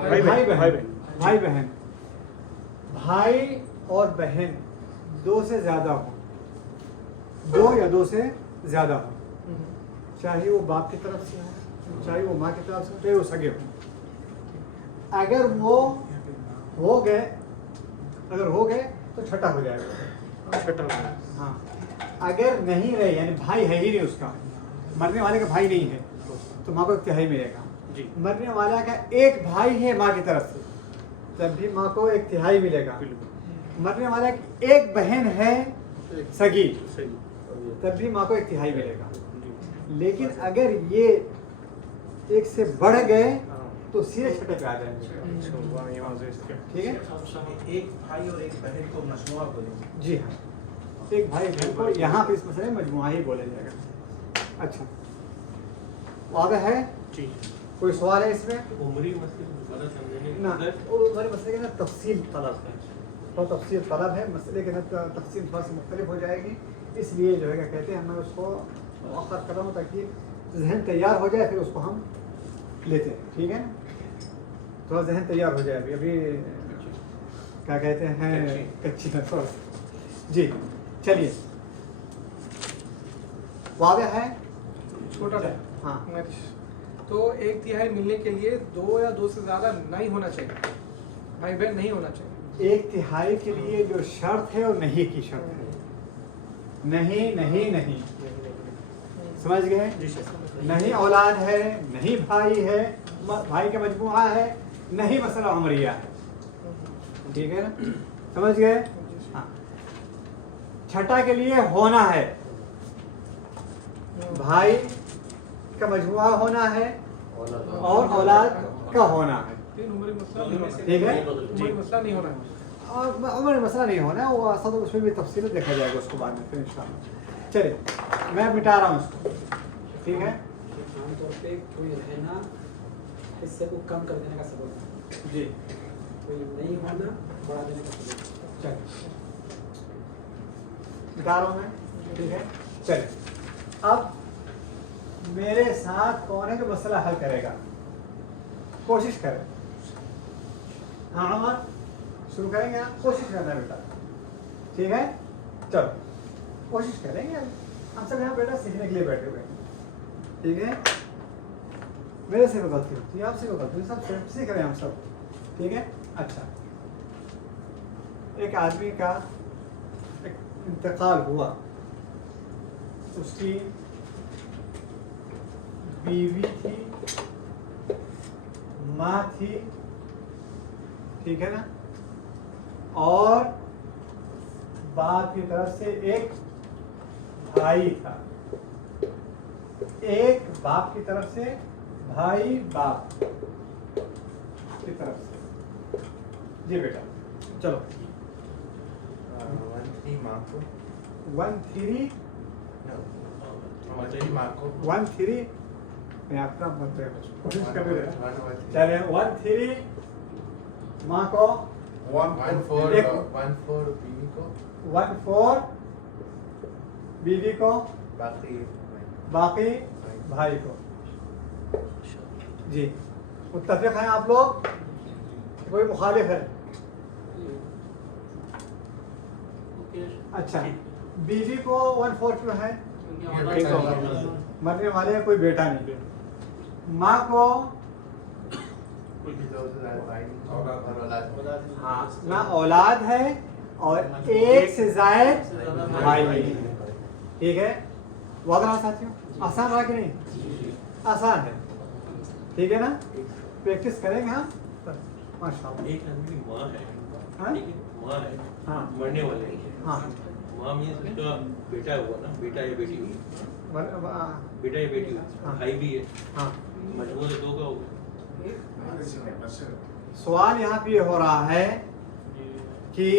भाई बहन भाई और बहन 2 से ज्यादा हो, 2 या 2 से ज्यादा हो, चाहे वो बाप की तरफ से हो, चाहे वो माँ की तरफ से हो, चाहे वो सगे हो। अगर वो हो गए, अगर हो गए तो छठा हो जाएगा। छठा। हाँ, अगर नहीं रहे यानी भाई है ही नहीं उसका, मरने वाले का भाई नहीं है, तो माँ को एक तिहाई मिलेगा। जी। मरने वाला का एक भाई है माँ की तरफ से, तब भी माँ को एक तिहाई मिलेगा। मरने वाला की एक बहन है सगी, तब भी माँ को एक तिहाई मिलेगा। लेकिन अगर ये एक से बढ़ गए तो सीधे छठे पे आ जाएंगे। ठीक है, एक भाई और एक बहन को मजमुआ बोलेंगे। जी हाँ, एक भाई बहन को यहाँ पे इस मसले में मजमुआ ही बोला जाएगा। अच्छा, वाज़ेह है? जी। कोई सवाल है इसमें? उमरी मसला समझने ना, हमारे मसले के अंदर तफसील तलब है, तो तफसील तलब है, मसले के अंदर तफसील थोड़ा सी मुख्तलिफ हो जाएगी, इसलिए जो है क्या कहते हैं, हमें उसको मुअख्खर कर रहा हूँ ताकि जहन तैयार हो जाए, फिर उसको हम लेते हैं। ठीक है, थोड़ा जहन तैयार हो जाए। अभी क्या कहते हैं, कच्ची है थोड़ा सा। जी चलिए, वाज़ेह है? छोटा सा। हाँ, तो 1/3 मिलने के लिए 2 या 2 से ज्यादा नहीं होना चाहिए, भाई बहन नहीं होना चाहिए। 1/3 के लिए जो शर्त है वो नहीं की शर्त है। नहीं नहीं नहीं, समझ गए? नहीं औलाद है, नहीं भाई है, भाई का मजमुआ है, नहीं मसला उमरिया है। ठीक है ना, समझ गए? हाँ, छठा के लिए होना है, भाई का मजमुआ होना है और औलाद का होना है। 3 उम्र मसला नहीं होना। ठीक है, उम्र मसला नहीं होना है। और उम्र मसला नहीं होना है, वो असल उसमें भी तफसील देखा जाएगा उसको बाद में फिर इंशाल्लाह। चलिए, मैं मिटा रहा हूँ उसको। ठीक है आमतौर पे कोई रहना हिस्से को कम कर देने का सबब, जी, कोई नहीं होना बढ़ा देने का सबब। चलिए मिटा रहा हूँ मैं। ठीक है, चलिए अब मेरे साथ कौन है जो मसला हल करेगा? कोशिश करें। हाँ अमर, शुरू करेंगे आप? कोशिश करना बेटा। ठीक है, चलो कोशिश करेंगे। हम सब यहाँ बेटा सीखने के लिए बैठे हुए हैं। ठीक है, मेरे से भी गलती होती है, आपसे भी गलती होती है, सब सीख रहे हैं हम सब। ठीक है, अच्छा, एक आदमी का एक इंतकाल हुआ, उसकी बीवी थी, माँ थी, ठीक है ना, और बाप की तरफ से एक भाई था। एक बाप की तरफ से, भाई बाप की तरफ से। जी बेटा चलो 1-3 माँ को 1-3 1-3 मैं आपका मत कोशिश कर रहे हैं। चले 1-3 माँ को 1-4 बीवी को 1-4 बीवी को बाकी भाई को। जी मुत्तफिक हैं आप लोग, कोई मुखालिफ है? अच्छा बीवी को 1-4 क्यों है? मरने वाले कोई बेटा नहीं। माँ को हाँ ना औलाद है और एक से जायद भाई नहीं है। ठीक है वादा है साथियों, आसान रहा कि नहीं? आसान है, ठीक है ना? प्रैक्टिस करेंगे हम माशाअल्लाह। एक आदमी माँ है, हाँ? ठीक है, माँ है, हाँ मरने वाले हैं। हाँ माँ मीन्स उसका बेटा हुआ ना, बेटा या बेटी हुई, बेटा या बेटी हुई, हाँ। भाई भी है, हाँ मजबूर है, 2 का होगा। सवाल यहाँ पे हो रहा है कि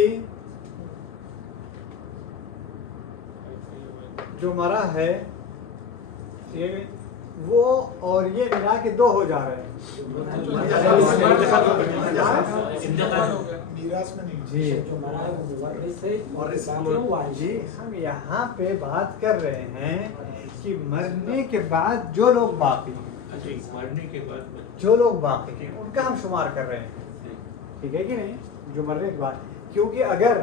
जो मरा है ये वो और ये मिला के 2 हो जा रहे हैं। मीरास में नहीं जी और जी हम यहाँ पे बात कर रहे हैं कि मरने के बाद जो लोग बाकी हैं, मरने के बाद जो लोग बाकी हैं उनका हम शुमार कर रहे हैं, ठीक है कि नहीं? जो मरने के बाद, क्योंकि अगर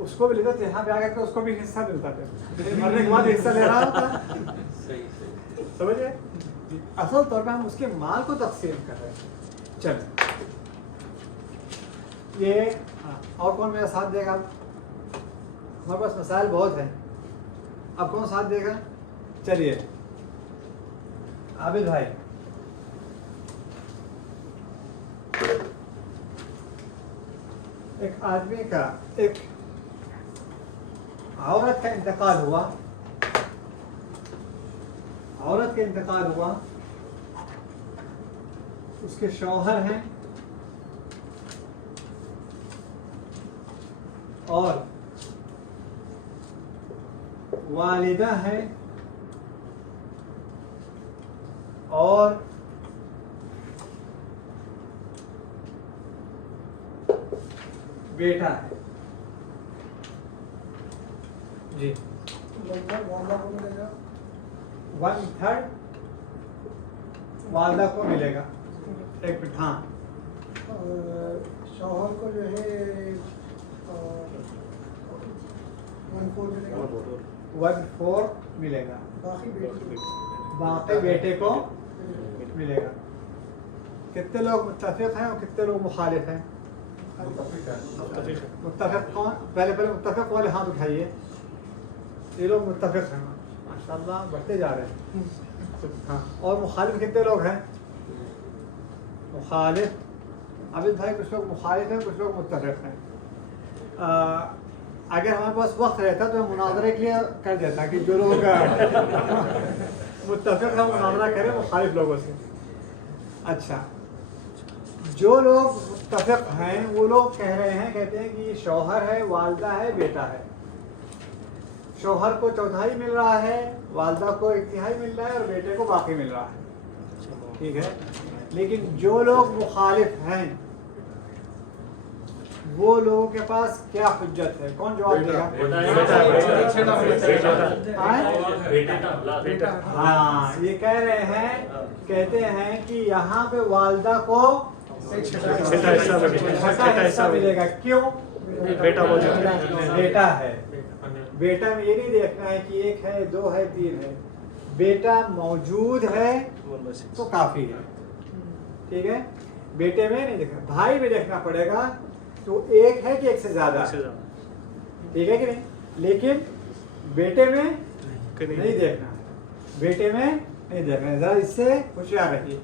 उसको भी लेते तो यहाँ पे आकर के उसको भी हिस्सा मिलता था, मरने के बाद हिस्सा ले रहा होता। सही समझे? असल तौर पे हम उसके माल को तकसीम कर रहे हैं। चल ये और कौन मेरा साथ देगा? हमारे पास मसाइल बहुत हैं, अब कौन साथ देगा? चलिए आबिद भाई एक आदमी का, एक औरत का इंतकाल हुआ, औरत का इंतकाल हुआ, उसके शौहर हैं और वालिदा है और बेटा है। जी 1/3 वालदा को मिलेगा। एक मिनट, हाँ शौहर को जो है 1/4 मिलेगा, 1/4 मिलेगा, बाकी बेटे को मिलेगा। कितने लोग मुत्तफिक हैं और कितने लोग मुखालिफ हैं? मुत्तफिक कौन? पहले मुत्तफिक वाले हाथ उठाइए। ये लोग मुत्तफिक हैं, माशाल्लाह बढ़ते जा रहे हैं। हाँ और मुखालिफ कितने लोग हैं? मुखालिफ अबिद भाई कुछ लोग मुखालिफ हैं, कुछ लोग मुत्तफिक हैं। अगर हमारे पास वक्त रहता तो हम मुनाजरे के लिए कर देता कि जो लोग मुत्तफिक हैं मुनाजरा करें मुखालिफ लोगों से। अच्छा जो लोग मुत्तफिक हैं वो लोग कह रहे हैं, कहते हैं कि शौहर है, वालदा है, बेटा है। शौहर को 1/4 मिल रहा है, वालदा को 1/3 मिल रहा है और बेटे को बाकी मिल रहा है। ठीक है, लेकिन जो लोग मुखालिफ हैं वो लोगों के पास क्या हुज्जत है? कौन जवाब देगा? हाँ ये कह रहे हैं, कहते हैं कि यहाँ पे वालदा को छठा हिस्सा मिलेगा। क्यों? बेटा मौजूद है, बेटा है। बेटा में ये नहीं देखना है कि 1 है, 2 है, 3 है, बेटा मौजूद है तो काफी है। ठीक है, बेटे में नहीं देखना, भाई में देखना पड़ेगा तो 1 है कि 1 से ज्यादा। ठीक है कि नहीं? लेकिन बेटे में नहीं देखना है, बेटे में नहीं देखना है, जरा इससे होशियार रहिए।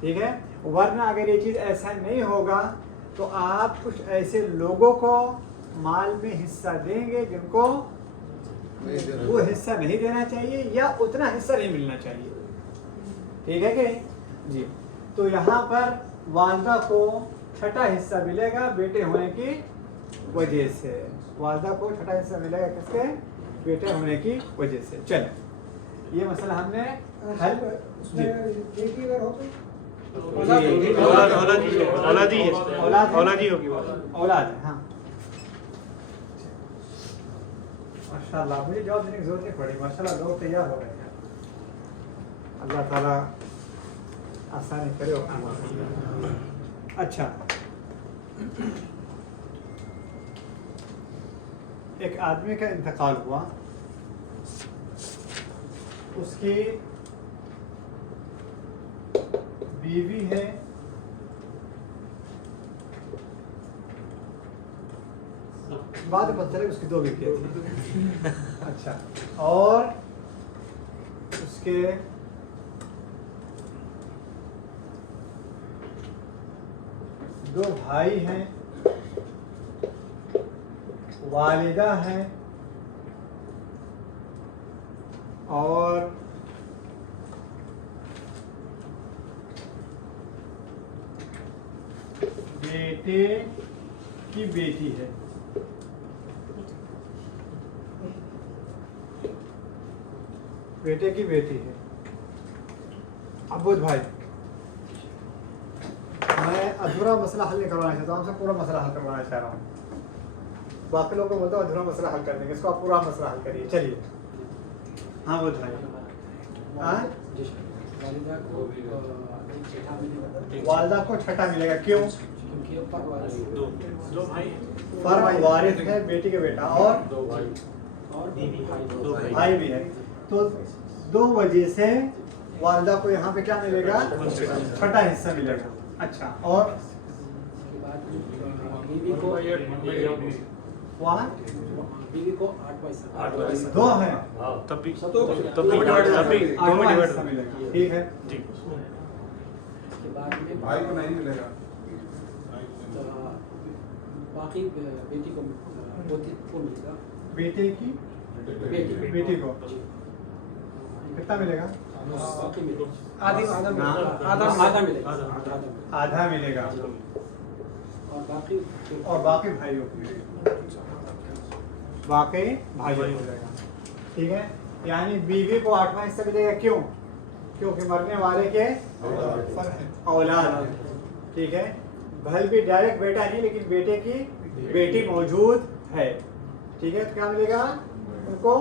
ठीक है, वरना अगर ये चीज़ ऐसा नहीं होगा तो आप कुछ ऐसे लोगों को माल में हिस्सा देंगे जिनको वो हिस्सा नहीं देना चाहिए या उतना हिस्सा नहीं मिलना चाहिए। ठीक है कि जी। तो यहाँ पर वालदा को छठा हिस्सा मिलेगा बेटे होने की वजह से। वालदा को छठा हिस्सा मिलेगा किसके? बेटे होने की वजह से। चलो ये मसला हमने हल औलादी होगी औलाद है। हाँ माशाल्लाह, मुझे जवाब देने की जरूरत नहीं पड़ी। माशाल्लाह लोग तैयार हो गए हैं। अल्लाह ताला आसानी करे और काम। अच्छा, एक आदमी का इंतकाल हुआ, उसकी बीवी है, बाद में पता चले उसकी 2 बीवियाँ थी। अच्छा, और उसके दो भाई हैं, वालिदा है और बेटे की बेटी है। बेटे की बेटी है। अब्बुद भाई, मैं अधूरा मसला हल नहीं करवाना चाहता हूँ, आपसे पूरा मसला हल करवाना चाह रहा हूँ। बाकी लोगों को बोलता हूँ अधूरा मसला हल कर देंगे, इसको आप पूरा मसला हल करिए। चलिए। हाँ वो भाई, वालदा को छठा मिलेगा। क्यों? फर्क वारिस है, बेटी के बेटा और भाई भी है, तो 2 वजह से वालदा को यहाँ पे क्या मिलेगा? छठा हिस्सा मिलेगा। अच्छा, और वहाँ बीवी को 8वां हिस्सा 2 है, तब भी आठवां हिस्सा मिलेगा। ठीक है जी। के बाद में भाई को नहीं मिलेगा। बाकी बेटी को मिलेगा। बेटे की बेटी को कितना मिलेगा? बाकी मिलेगा आधा मिलेगा। आधा मिलेगा। और बाकी भाइयों को मिलेगा। बाकी भाइयों को मिलेगा। ठीक है, यानी बीवी को 8वां हिस्सा मिलेगा। क्यों? क्योंकि मरने वाले के औलाद है। ठीक है, भले भी डायरेक्ट बेटा नहीं, लेकिन बेटे की बेटी मौजूद है। ठीक है, तो क्या मिलेगा उनको?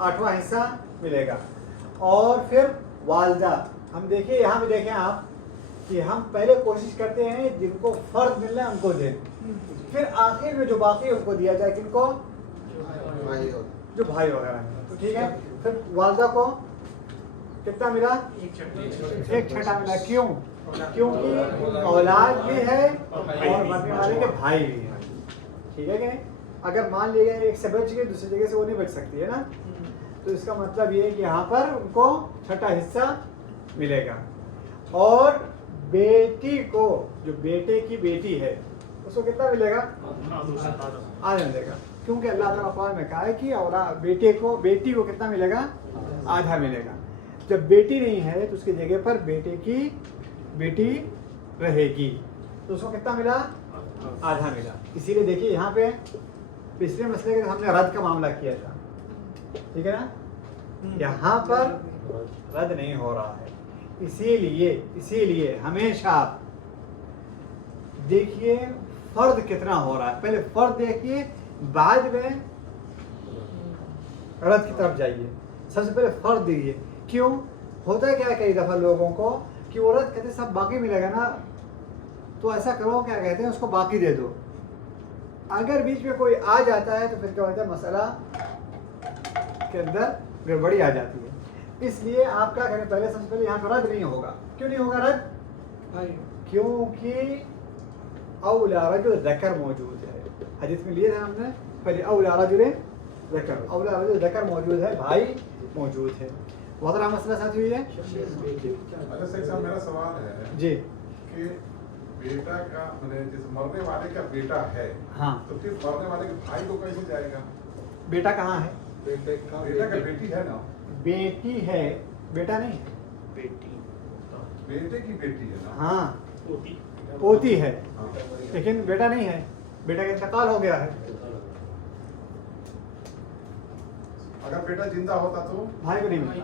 8वां हिस्सा मिलेगा। और फिर वालदा, हम देखिए यहाँ पे देखें आप कि हम पहले कोशिश करते हैं जिनको फर्ज मिलना है उनको दें, फिर आखिर में जो बाकी है उनको दिया जाए। किनको? जो भाई वगैरह हैं। तो ठीक है, फिर वालदा को कितना मिला? 1 छठा मिला। क्यों? क्योंकि औलाद भी है और मरने वाले के भाई भी है। ठीक है कि अगर मान लिया एक से बच गई, दूसरी जगह से वो नहीं बच सकती है ना, तो इसका मतलब ये है कि यहाँ पर उनको छठा हिस्सा मिलेगा। और बेटी को, जो बेटे की बेटी है, उसको कितना मिलेगा? आधा मिलेगा। क्योंकि अल्लाह ताला कुरान में कहा है कि औलाद बेटी को कितना मिलेगा? आधा मिलेगा। जब बेटी नहीं है तो उसकी जगह पर बेटे की बेटी रहेगी, तो उसको कितना मिला? आधा मिला। इसीलिए देखिए यहाँ पे पिछले मसले के हमने रद्द का मामला किया था। ठीक है ना, यहाँ पर रद्द नहीं हो रहा है। इसीलिए हमेशा आप देखिए फर्द कितना हो रहा है, पहले फर्द देखिए, बाद में रद्द की तरफ जाइए। सबसे पहले फर्द देखिए। क्यों होता है क्या कई दफा लोगों को कि वो रद्द कहते सब बाकी मिलेगा ना, तो ऐसा करो, क्या कहते हैं, उसको बाकी दे दो। अगर बीच में कोई आ जाता है तो फिर क्या होता है, मसला के अंदर गड़बड़ी आ जाती है। इसलिए आप क्या करें, पहले सबसे पहले यहाँ पर रद्द नहीं होगा। क्यों नहीं होगा रद्द? क्योंकि औला रजुल ज़कर मौजूद है। हदीस में लिए थे हमने पहले, औला रजुल ज़कर, औला रजुल ज़कर मौजूद है, भाई मौजूद है। बहुत बड़ा मसला साथ हुई है। अच्छा सही साहब, मेरा सवाल है जी कि बेटा का मैंने जिस मरने वाले का बेटा है, हाँ, तो फिर मरने वाले के भाई को कैसे जाएगा? बेटा कहाँ है? बेटे का बेटी है ना, बेटी है, बेटा नहीं है। बेटी बेटे की बेटी है ना। हाँ पोती पोती है, हाँ। लेकिन बेटा नहीं है, बेटा का इंतकाल हो गया है। अगर बेटा जिंदा होता तो भाई को नहीं मिलता,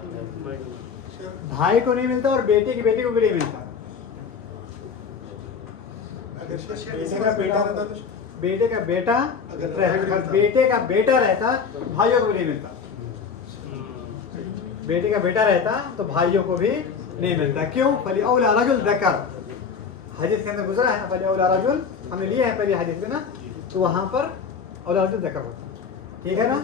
भाई को नहीं मिलता और बेटे की बेटी को भी नहीं मिलता। बेटे का बेटा रहता तो बेटे का बेटा बेटे का बेटा रहता भाइयों को भी नहीं मिलता। बेटे का बेटा रहता तो भाइयों को भी नहीं मिलता। क्यों? फली औला रजुल ज़कर, हदीस के अंदर गुजरा है, फली औला रजुल हमने लिए हैं पहले हदीस में ना, तो वहाँ पर औला रजुल ज़कर होता। ठीक है ना।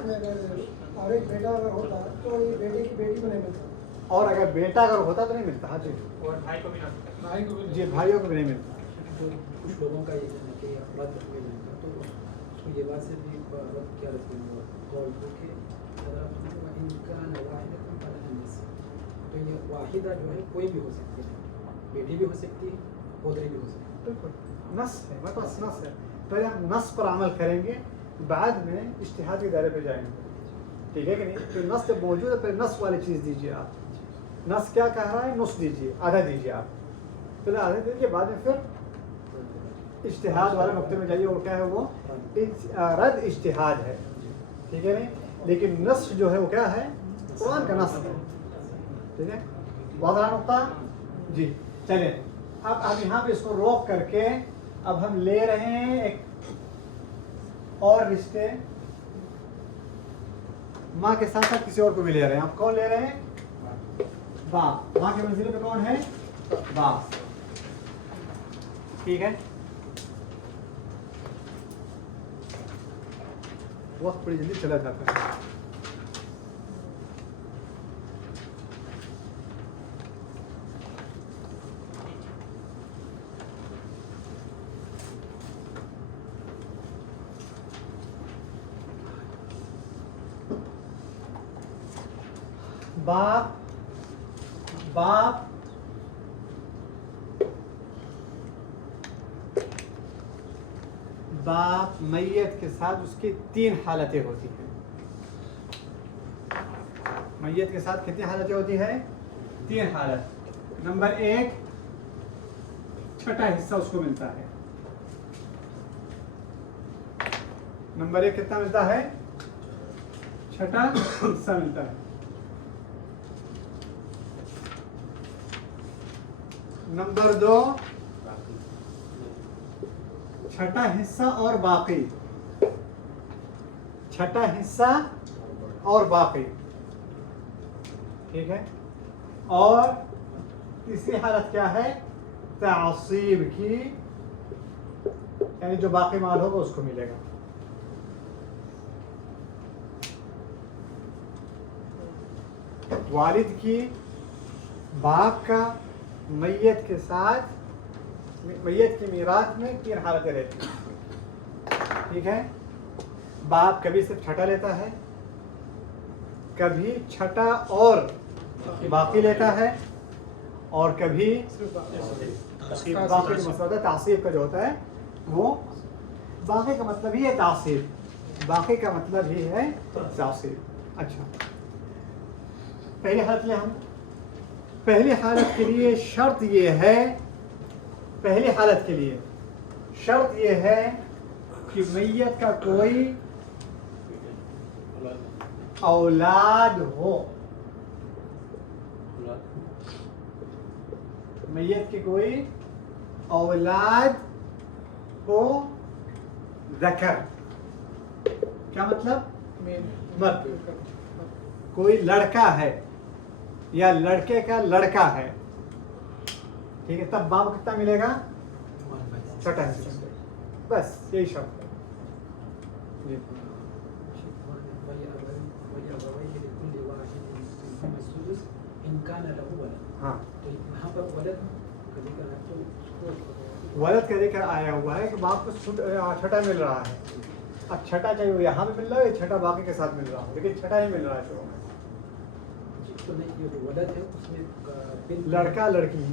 और एक बेटा अगर होता तो ये बेटे की बेटी को नहीं मिलता। और अगर बेटा अगर होता तो नहीं मिलता। हाँ जी, और भाई को भी ना, भाई को भी जी भाइयों को भी नहीं मिलता। कुछ लोगों का ये कहना कि अफराद में मिलता, तो उसको ये बात से भी रद्द क्या रखते हैं कॉल को कि इनका वाहिदा कम पड़ा है, तो ये वाहिदा जो है कोई भी हो सकती है, बेटी भी हो सकती है, पोतरी भी हो सकती है। बिल्कुल नस है, मेरे पास नस है। पहले हम नस पर अमल करेंगे, बाद में इज्तिहाद के दायरे पे जाएंगे। ठीक है कि नहीं? तो नस जब मौजूद है, पहले नस वाली चीज़ दीजिए आप। नस क्या कह रहा है? नुस दीजिए, आधा दीजिए आप, पहले आधा दीजिए, बाद में फिर इज्तिहाद वाले नुक्ते में जाइए। वो क्या है? वो रद इज्तिहाद है। ठीक है नहीं? लेकिन नस जो है वो क्या है? कुरान का नस है। ठीक है, वाज़ह नुक्ता जी। चलें अब यहाँ पे इसको रोक करके अब हम ले रहे हैं एक और रिश्ते, माँ के साथ साथ किसी और को भी ले रहे हैं। आप कौन ले रहे हैं? बाप। माँ के मंजिल पे कौन है? बाप। ठीक है, वक्त बड़ी जल्दी चला जाता है। बाप बाप बाप मैयत के साथ उसकी 3 हालतें होती हैं। मैयत के साथ कितनी हालतें होती है? 3 हालत। नंबर 1, छठा हिस्सा उसको मिलता है। नंबर 1 कितना मिलता है? छठा हिस्सा मिलता है। नंबर 2, छठा हिस्सा और बाकी। छठा हिस्सा और बाकी। ठीक है, और तीसरी हालत क्या है? तासीब की, यानी जो बाकी माल होगा उसको मिलेगा। वालिद की, बाप का, मैयत के साथ, मैयत की मीराथ में 3 हालतें रहती हैं। ठीक है, बाप कभी सिर्फ छठा लेता है, कभी छठा और बाकी लेता है, और कभी बाकी का मतलब तासीब का जो होता है वो, बाकी का मतलब ही है तासीब, बाकी का मतलब ही है तासीब। अच्छा, पहली हालत ले हम। पहली हालत के लिए शर्त ये है, पहली हालत के लिए शर्त ये है कि मैयत का कोई औलाद हो। मैयत की कोई औलाद हो, ज़कर। क्या मतलब? मर्द। कोई लड़का है या लड़के का लड़का है, ठीक है, तब बाप कितना मिलेगा? छठा हिस्सा। बस यही शर्त है। जी। हाँ, वलद का जिक्र आया हुआ है कि बाप को छठा मिल रहा है। अब छठा चाहिए, यहाँ भी मिल रहा है, छठा बाकी के साथ मिल रहा है, लेकिन छठा ही मिल रहा है शुरू में। लड़का लड़की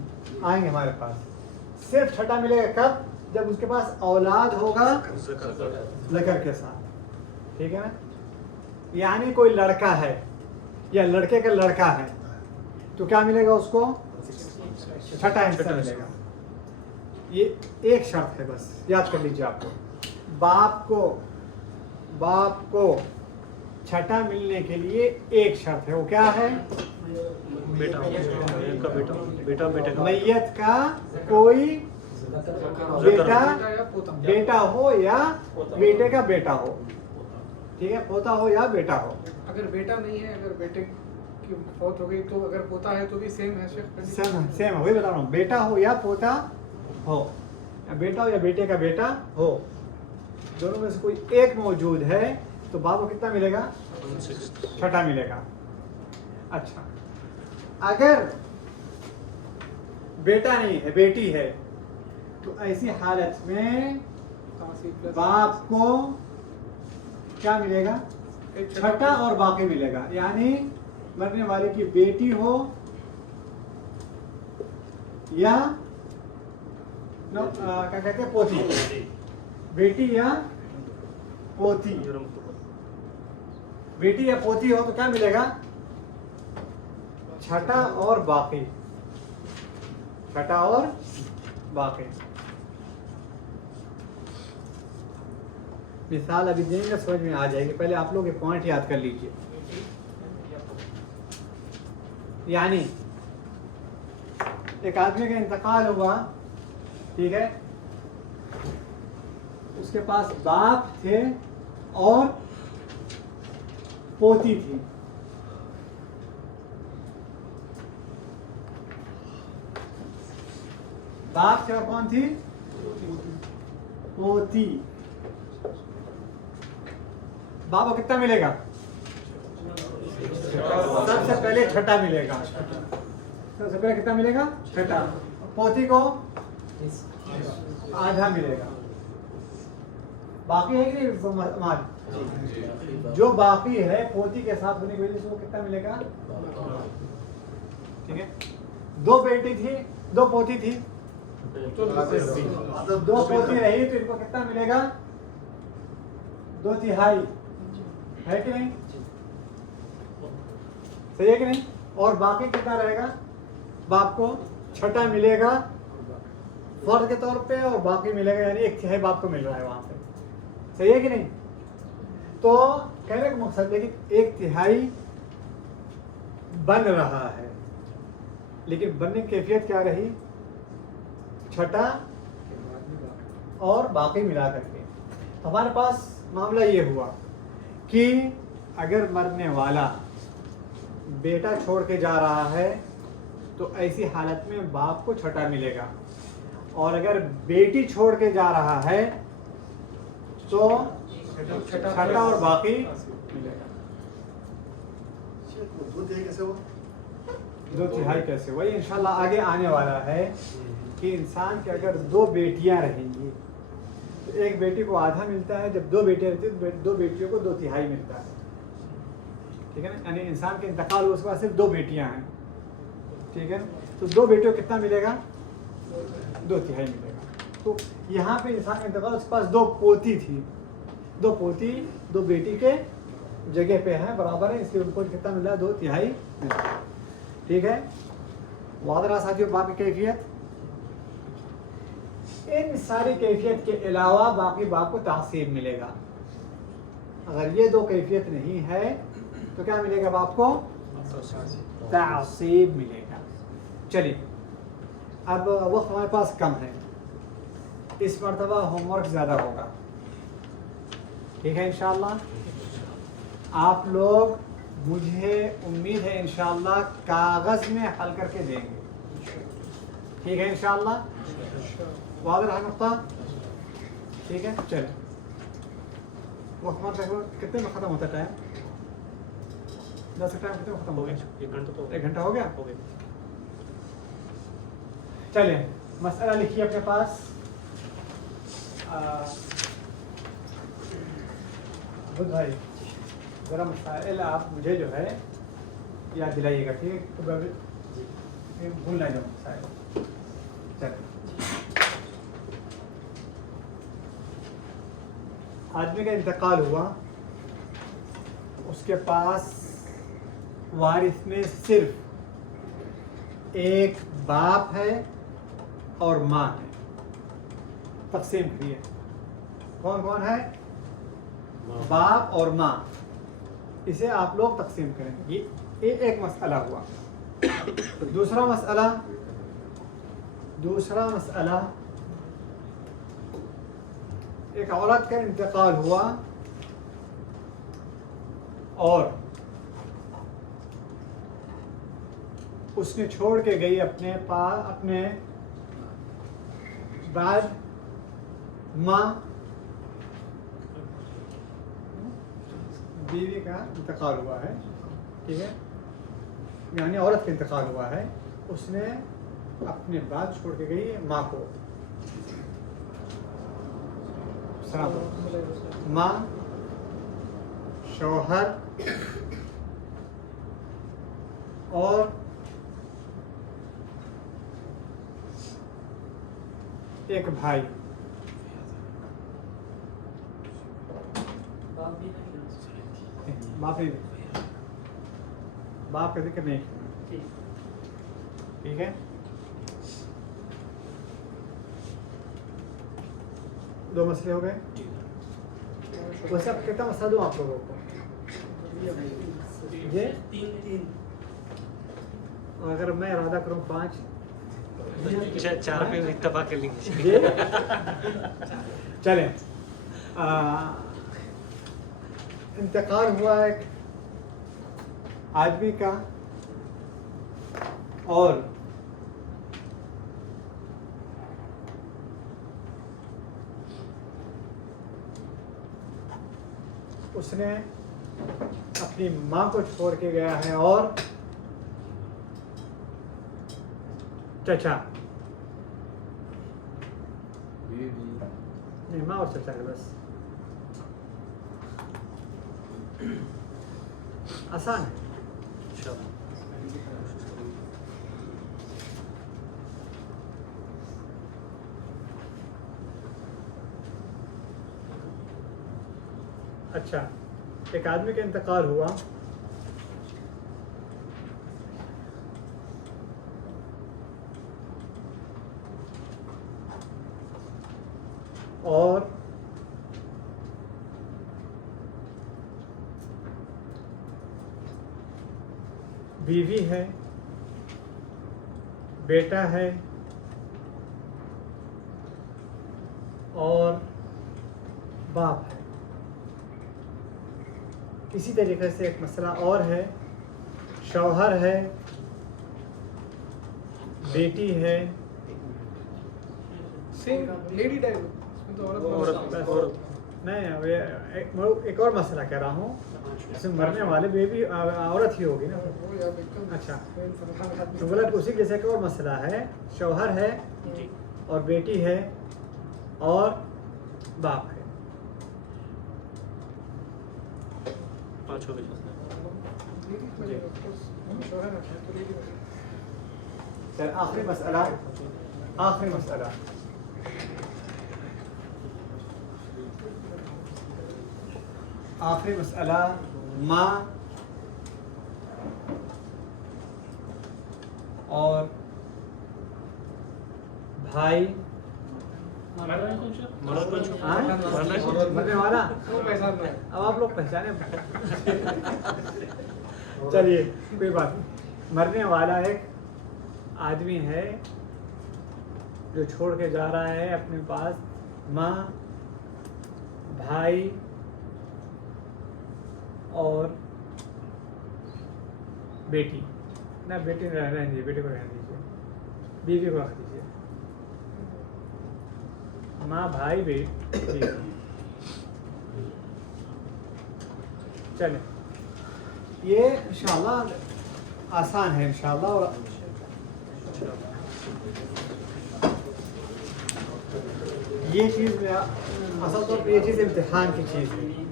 आएंगे हमारे पास, सिर्फ छठा मिलेगा कब? जब उसके पास औलाद होगा ज़कर के साथ। ठीक है ना? यानी कोई लड़का है या लड़के का लड़का है तो क्या मिलेगा उसको? छठा हिस्सा मिलेगा। ये एक शर्त है, बस याद कर लीजिए आपको। बाप को छठा मिलने के लिए एक शर्त है, वो क्या है? बेटा का बेटे का मैयत का कोई बेटा या पोता। बेटा हो या बेटे का बेटा हो, ठीक है, पोता हो या बेटा हो। अगर बेटा नहीं है, अगर बेटे की फौत हो गई तो अगर पोता है तो भी सेम है शेख? सेम वही बता रहा हूँ, बेटा हो या पोता हो, या बेटा हो या बेटे का बेटा हो, दोनों में से कोई एक मौजूद है तो बाप को कितना मिलेगा? छठा मिलेगा। अच्छा, अगर बेटा नहीं है, बेटी है, तो ऐसी हालत में बाप को क्या मिलेगा? छठा और बाकी मिलेगा। यानी मरने वाले की बेटी हो या क्या कहते हैं, पोती, बेटी या पोती, बेटी या पोती हो तो क्या मिलेगा? छठा और बाकी, छठा और बाकी। मिसाल अभी देंगे, समझ में आ जाएगी। पहले आप लोग ये पॉइंट याद कर लीजिए। यानी एक आदमी का इंतकाल हुआ, ठीक है, उसके पास बाप थे और पोती थी। बाप थे और कौन थी? पोती। बाप को कितना मिलेगा? सबसे पहले छठा मिलेगा। सबसे पहले कितना मिलेगा? छठा। पोती को आधा मिलेगा। बाकी है कि नहीं? जो बाकी है पोती के साथ होने की वजह से वो कितना मिलेगा? ठीक है। दो बेटी थी, दो पोती थी, दो पोती रही तो इनको कितना मिलेगा? 2/3 है कि नहीं? सही है कि नहीं? और बाकी कितना रहेगा? बाप को छठा मिलेगा फर्ज के तौर पे और बाकी मिलेगा, यानी 1/3 बाप को मिल रहा है वहां पे। सही है कि नहीं? तो कहने का मकसद है कि 1/3 बन रहा है, लेकिन बनने की कैफियत क्या रही? छठा और बाकी मिला करके। हमारे पास मामला ये हुआ कि अगर मरने वाला बेटा छोड़ के जा रहा है तो ऐसी हालत में बाप को छठा मिलेगा, और अगर बेटी छोड़ के जा रहा है तो छठा और बाकी मिलेगा। 2/3 कैसे हुआ? 2/3 कैसे? वही इंशाल्लाह आगे आने वाला है कि इंसान के अगर दो बेटियां रहेंगी तो एक बेटी को आधा मिलता है, जब दो बेटियां रहती है तो दो बेटियों को 2/3 मिलता है। ठीक है ना? यानी इंसान के इंतकाल हुआ उसके बाद सिर्फ दो बेटियां हैं, ठीक है, तो दो बेटियों को कितना मिलेगा? 2/3 मिलेगा। तो यहाँ पे इंसान का इंतकाल, उसके पास दो पोती थी, दो पोती दो बेटी के जगह पे है, बराबर है, इसलिए उनको कितना मिला है? 2/3 मिला। ठीक है, वाद रहा साथियों बाप की कैफियत। इन सारी कैफियत के अलावा बाकी बाप को तासीब मिलेगा। अगर ये दो कैफियत नहीं है तो क्या मिलेगा? बाप को तासीब मिलेगा। चलिए, अब वक्त हमारे पास कम है, इस मरतबा होमवर्क ज़्यादा होगा, ठीक है? इंशाअल्लाह आप लोग, मुझे उम्मीद है इंशाअल्लाह कागज़ में हल करके देंगे, ठीक है? इंशाअल्लाह वाज़ेह रहा नुक्ता, ठीक है? चलिए, वक्त हमारा कितने में ख़त्म होता है? टाइम 10 टाइम कितने में ख़त्म हो गया? 1 घंटा हो गया। चलिए, मसला लिखिए अपने पास। बुध भाई ज़रा मसाइल आप मुझे जो है याद दिलाइएगा, ठीक है? तो भूल ना जाओ मसाइल। चलिए, आदमी का इंतकाल हुआ, उसके पास वारिस में सिर्फ एक बाप है और माँ है। तकसीम करिए, कौन कौन है? बाप और माँ। इसे आप लोग तकसीम करेंगे। ये एक मसला हुआ। दूसरा मसला, एक औरत का इंतकाल हुआ और उसने छोड़ के गई अपने बाद माँ, बीवी का इंतकाल हुआ है, ठीक है, यानी औरत का इंतकाल हुआ है, उसने अपने बाद छोड़ के गई माँ को। माँ, शौहर और एक भाई। बाप का जिक्र नहीं, ठीक है। दो मसले हो गए। वैसे अब कितना मसला दूं आप लोगों को? ये अगर मैं इरादा करूं 5, 4 पे इत्तेफाक कर लेंगे। चलें। इंतकाल हुआ एक आदमी का और उसने अपनी माँ को छोड़ के गया है और चचा, नहीं माँ और चचा है बस। आसान है। अच्छा, एक आदमी का इंतकाल हुआ और बीवी है, बेटा है और बाप है। इसी तरीके से एक मसला और है, शौहर है, बेटी है, सेम लेडी डायलॉग, इसमें तो औरत नहीं, एक और मसला कह रहा हूँ, इसमें मरने वाले बेबी औरत ही होगी ना। अच्छा, तो बोला कि उसी जैसे एक और मसला है, शौहर है और बेटी है और बाप है। 5 हो गए। चल आखिरी मसला माँ और भाई। मरने वाला अब आप लोग पहचाने। चलिए कोई बात नहीं। मरने वाला एक आदमी है जो छोड़ के जा रहा है अपने पास माँ, भाई और बेटी। ना बेटी रहने दीजिए, बेटी को रहने दीजिए, बीवी को रख दीजिए। माँ, भाई, बेटी। चले, ये इंशाल्लाह आसान है इंशाल्लाह। और ये चीज़ में असल तौर पर ये चीज़ इम्तिहान की चीज़ है।